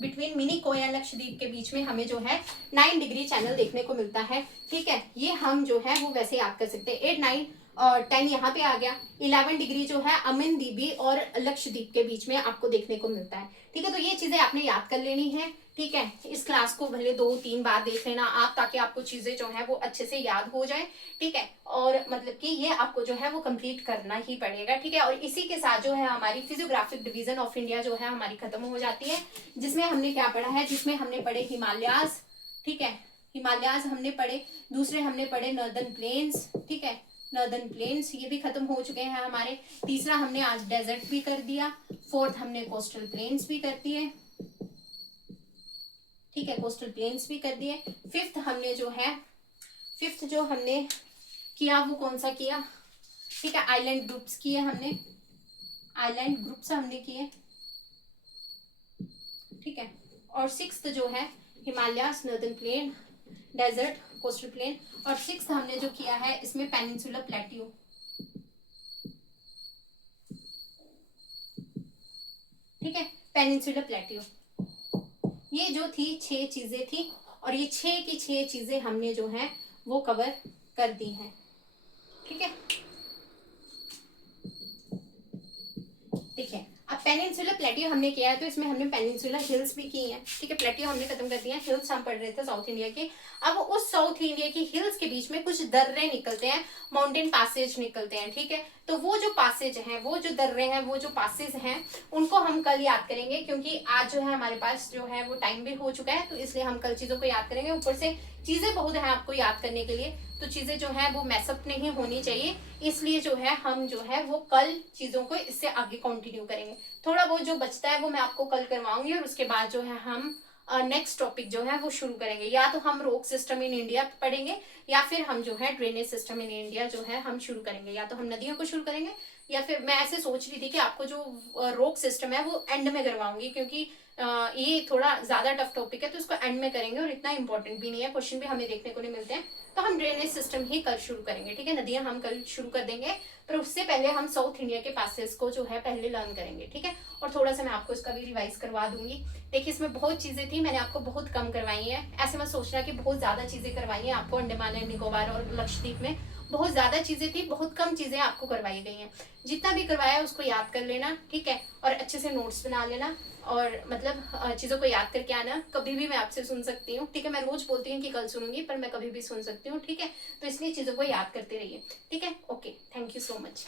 बिटवीन मिनिकोय एंड लक्षद्वीप के बीच में हमें जो है 9 डिग्री चैनल देखने को मिलता है। ठीक है, ये हम जो है वो वैसे याद कर सकते हैं। 8, 9 और 10 यहाँ पे आ गया। 11 डिग्री जो है अमन दीबी और लक्षद्वीप के बीच में आपको देखने को मिलता है। ठीक है, तो ये चीजें आपने याद कर लेनी है। ठीक है, इस क्लास को भले 2-3 बार देख लेना आप, ताकि आपको चीजें जो है वो अच्छे से याद हो जाए। ठीक है, और मतलब कि ये आपको जो है वो कंप्लीट करना ही पड़ेगा। ठीक है, और इसी के साथ जो है हमारी फिजियोग्राफिक डिवीजन ऑफ इंडिया जो है हमारी खत्म हो जाती है, जिसमें हमने क्या पढ़ा है, जिसमें हमने पढ़े हिमालयाज। ठीक है, हिमालयाज हमने पढ़े। दूसरे हमने पढ़े नॉर्दर्न प्लेन्स। ठीक है, नॉर्दर्न प्लेन्स ये भी खत्म हो चुके हैं हमारे। तीसरा हमने आज डेजर्ट भी कर दिया। फोर्थ हमने कोस्टल प्लेन्स भी कर दिए। ठीक है, कोस्टल प्लेन्स भी कर दिए। फिफ्थ जो हमने किया वो कौन सा किया, ठीक है, आइलैंड ग्रुप्स किए हमने, आइलैंड ग्रुप्स हमने किए। ठीक है, और सिक्स्थ जो है Himalayas, northern plain, desert, coastal plain. और सिक्स्थ हमने जो किया है इसमें पेनिनसुलर प्लेट्यू। ठीक है, पेनिनसुलर प्लेट्यू। ये जो थी 6 चीजें थी, और ये 6 की 6 चीजें हमने जो है वो कवर कर दी हैं। ठीक है, ठीक है, अब पेनिनसुला प्लेटियो हमने किया है तो इसमें हमने पेनिनसुला हिल्स भी की हैं, ठीक है। प्लेटियो हमने खत्म कर दिया, हिल्स हम पढ़ रहे थे साउथ इंडिया के। अब उस साउथ इंडिया की हिल्स के बीच में कुछ दर्रे निकलते हैं, माउंटेन पासेज निकलते हैं, ठीक है। तो वो जो पासेज हैं, वो जो दर्रे हैं, वो जो पासेज हैं, उनको हम कल याद करेंगे, क्योंकि आज जो है हमारे पास जो है वो टाइम भी हो चुका है, तो इसलिए हम कल चीजों को याद करेंगे। ऊपर से चीजें बहुत हैं आपको याद करने के लिए, तो चीजें जो है वो मैसअप नहीं होनी चाहिए, इसलिए जो है हम जो है वो कल चीजों को इससे आगे कंटिन्यू करेंगे। थोड़ा बहुत जो बचता है वो मैं आपको कल करवाऊंगी, और उसके बाद जो है हम नेक्स्ट टॉपिक जो है वो शुरू करेंगे। या तो हम रोक सिस्टम इन इंडिया पढ़ेंगे, या फिर हम जो है ड्रेनेज सिस्टम इन इंडिया जो है हम शुरू करेंगे। या तो हम नदियों को शुरू करेंगे, या फिर मैं ऐसे सोच रही थी कि आपको जो रोक सिस्टम है वो एंड में करवाऊंगी, क्योंकि ये थोड़ा ज्यादा टफ टॉपिक है, तो इसको एंड में करेंगे, और इतना इंपॉर्टेंट भी नहीं है, क्वेश्चन भी हमें देखने को नहीं मिलते हैं। तो हम ड्रेनेज सिस्टम ही कल शुरू करेंगे, ठीक है। नदियां हम कल शुरू कर देंगे, पर उससे पहले हम साउथ इंडिया के पासेस को जो है पहले लर्न करेंगे, ठीक है। और थोड़ा सा मैं आपको इसका भी रिवाइज करवा दूंगी। देखिए इसमें बहुत चीजें थी, मैंने आपको बहुत कम करवाई है, ऐसे मत सोचना कि बहुत ज्यादा चीजें करवाई हैं आपको। अंडमान एंड निकोबार और लक्षद्वीप में बहुत ज्यादा चीजें थी, बहुत कम चीजें आपको करवाई गई हैं। जितना भी करवाया है उसको याद कर लेना, ठीक है, और अच्छे से नोट्स बना लेना, और मतलब चीजों को याद करके आना। कभी भी मैं आपसे सुन सकती हूँ, ठीक है। मैं रोज बोलती हूँ कि कल सुनूंगी, पर मैं कभी भी सुन सकती हूँ, ठीक है। तो इसलिए चीजों को याद करते रहिए, ठीक है। Okay, thank you so much.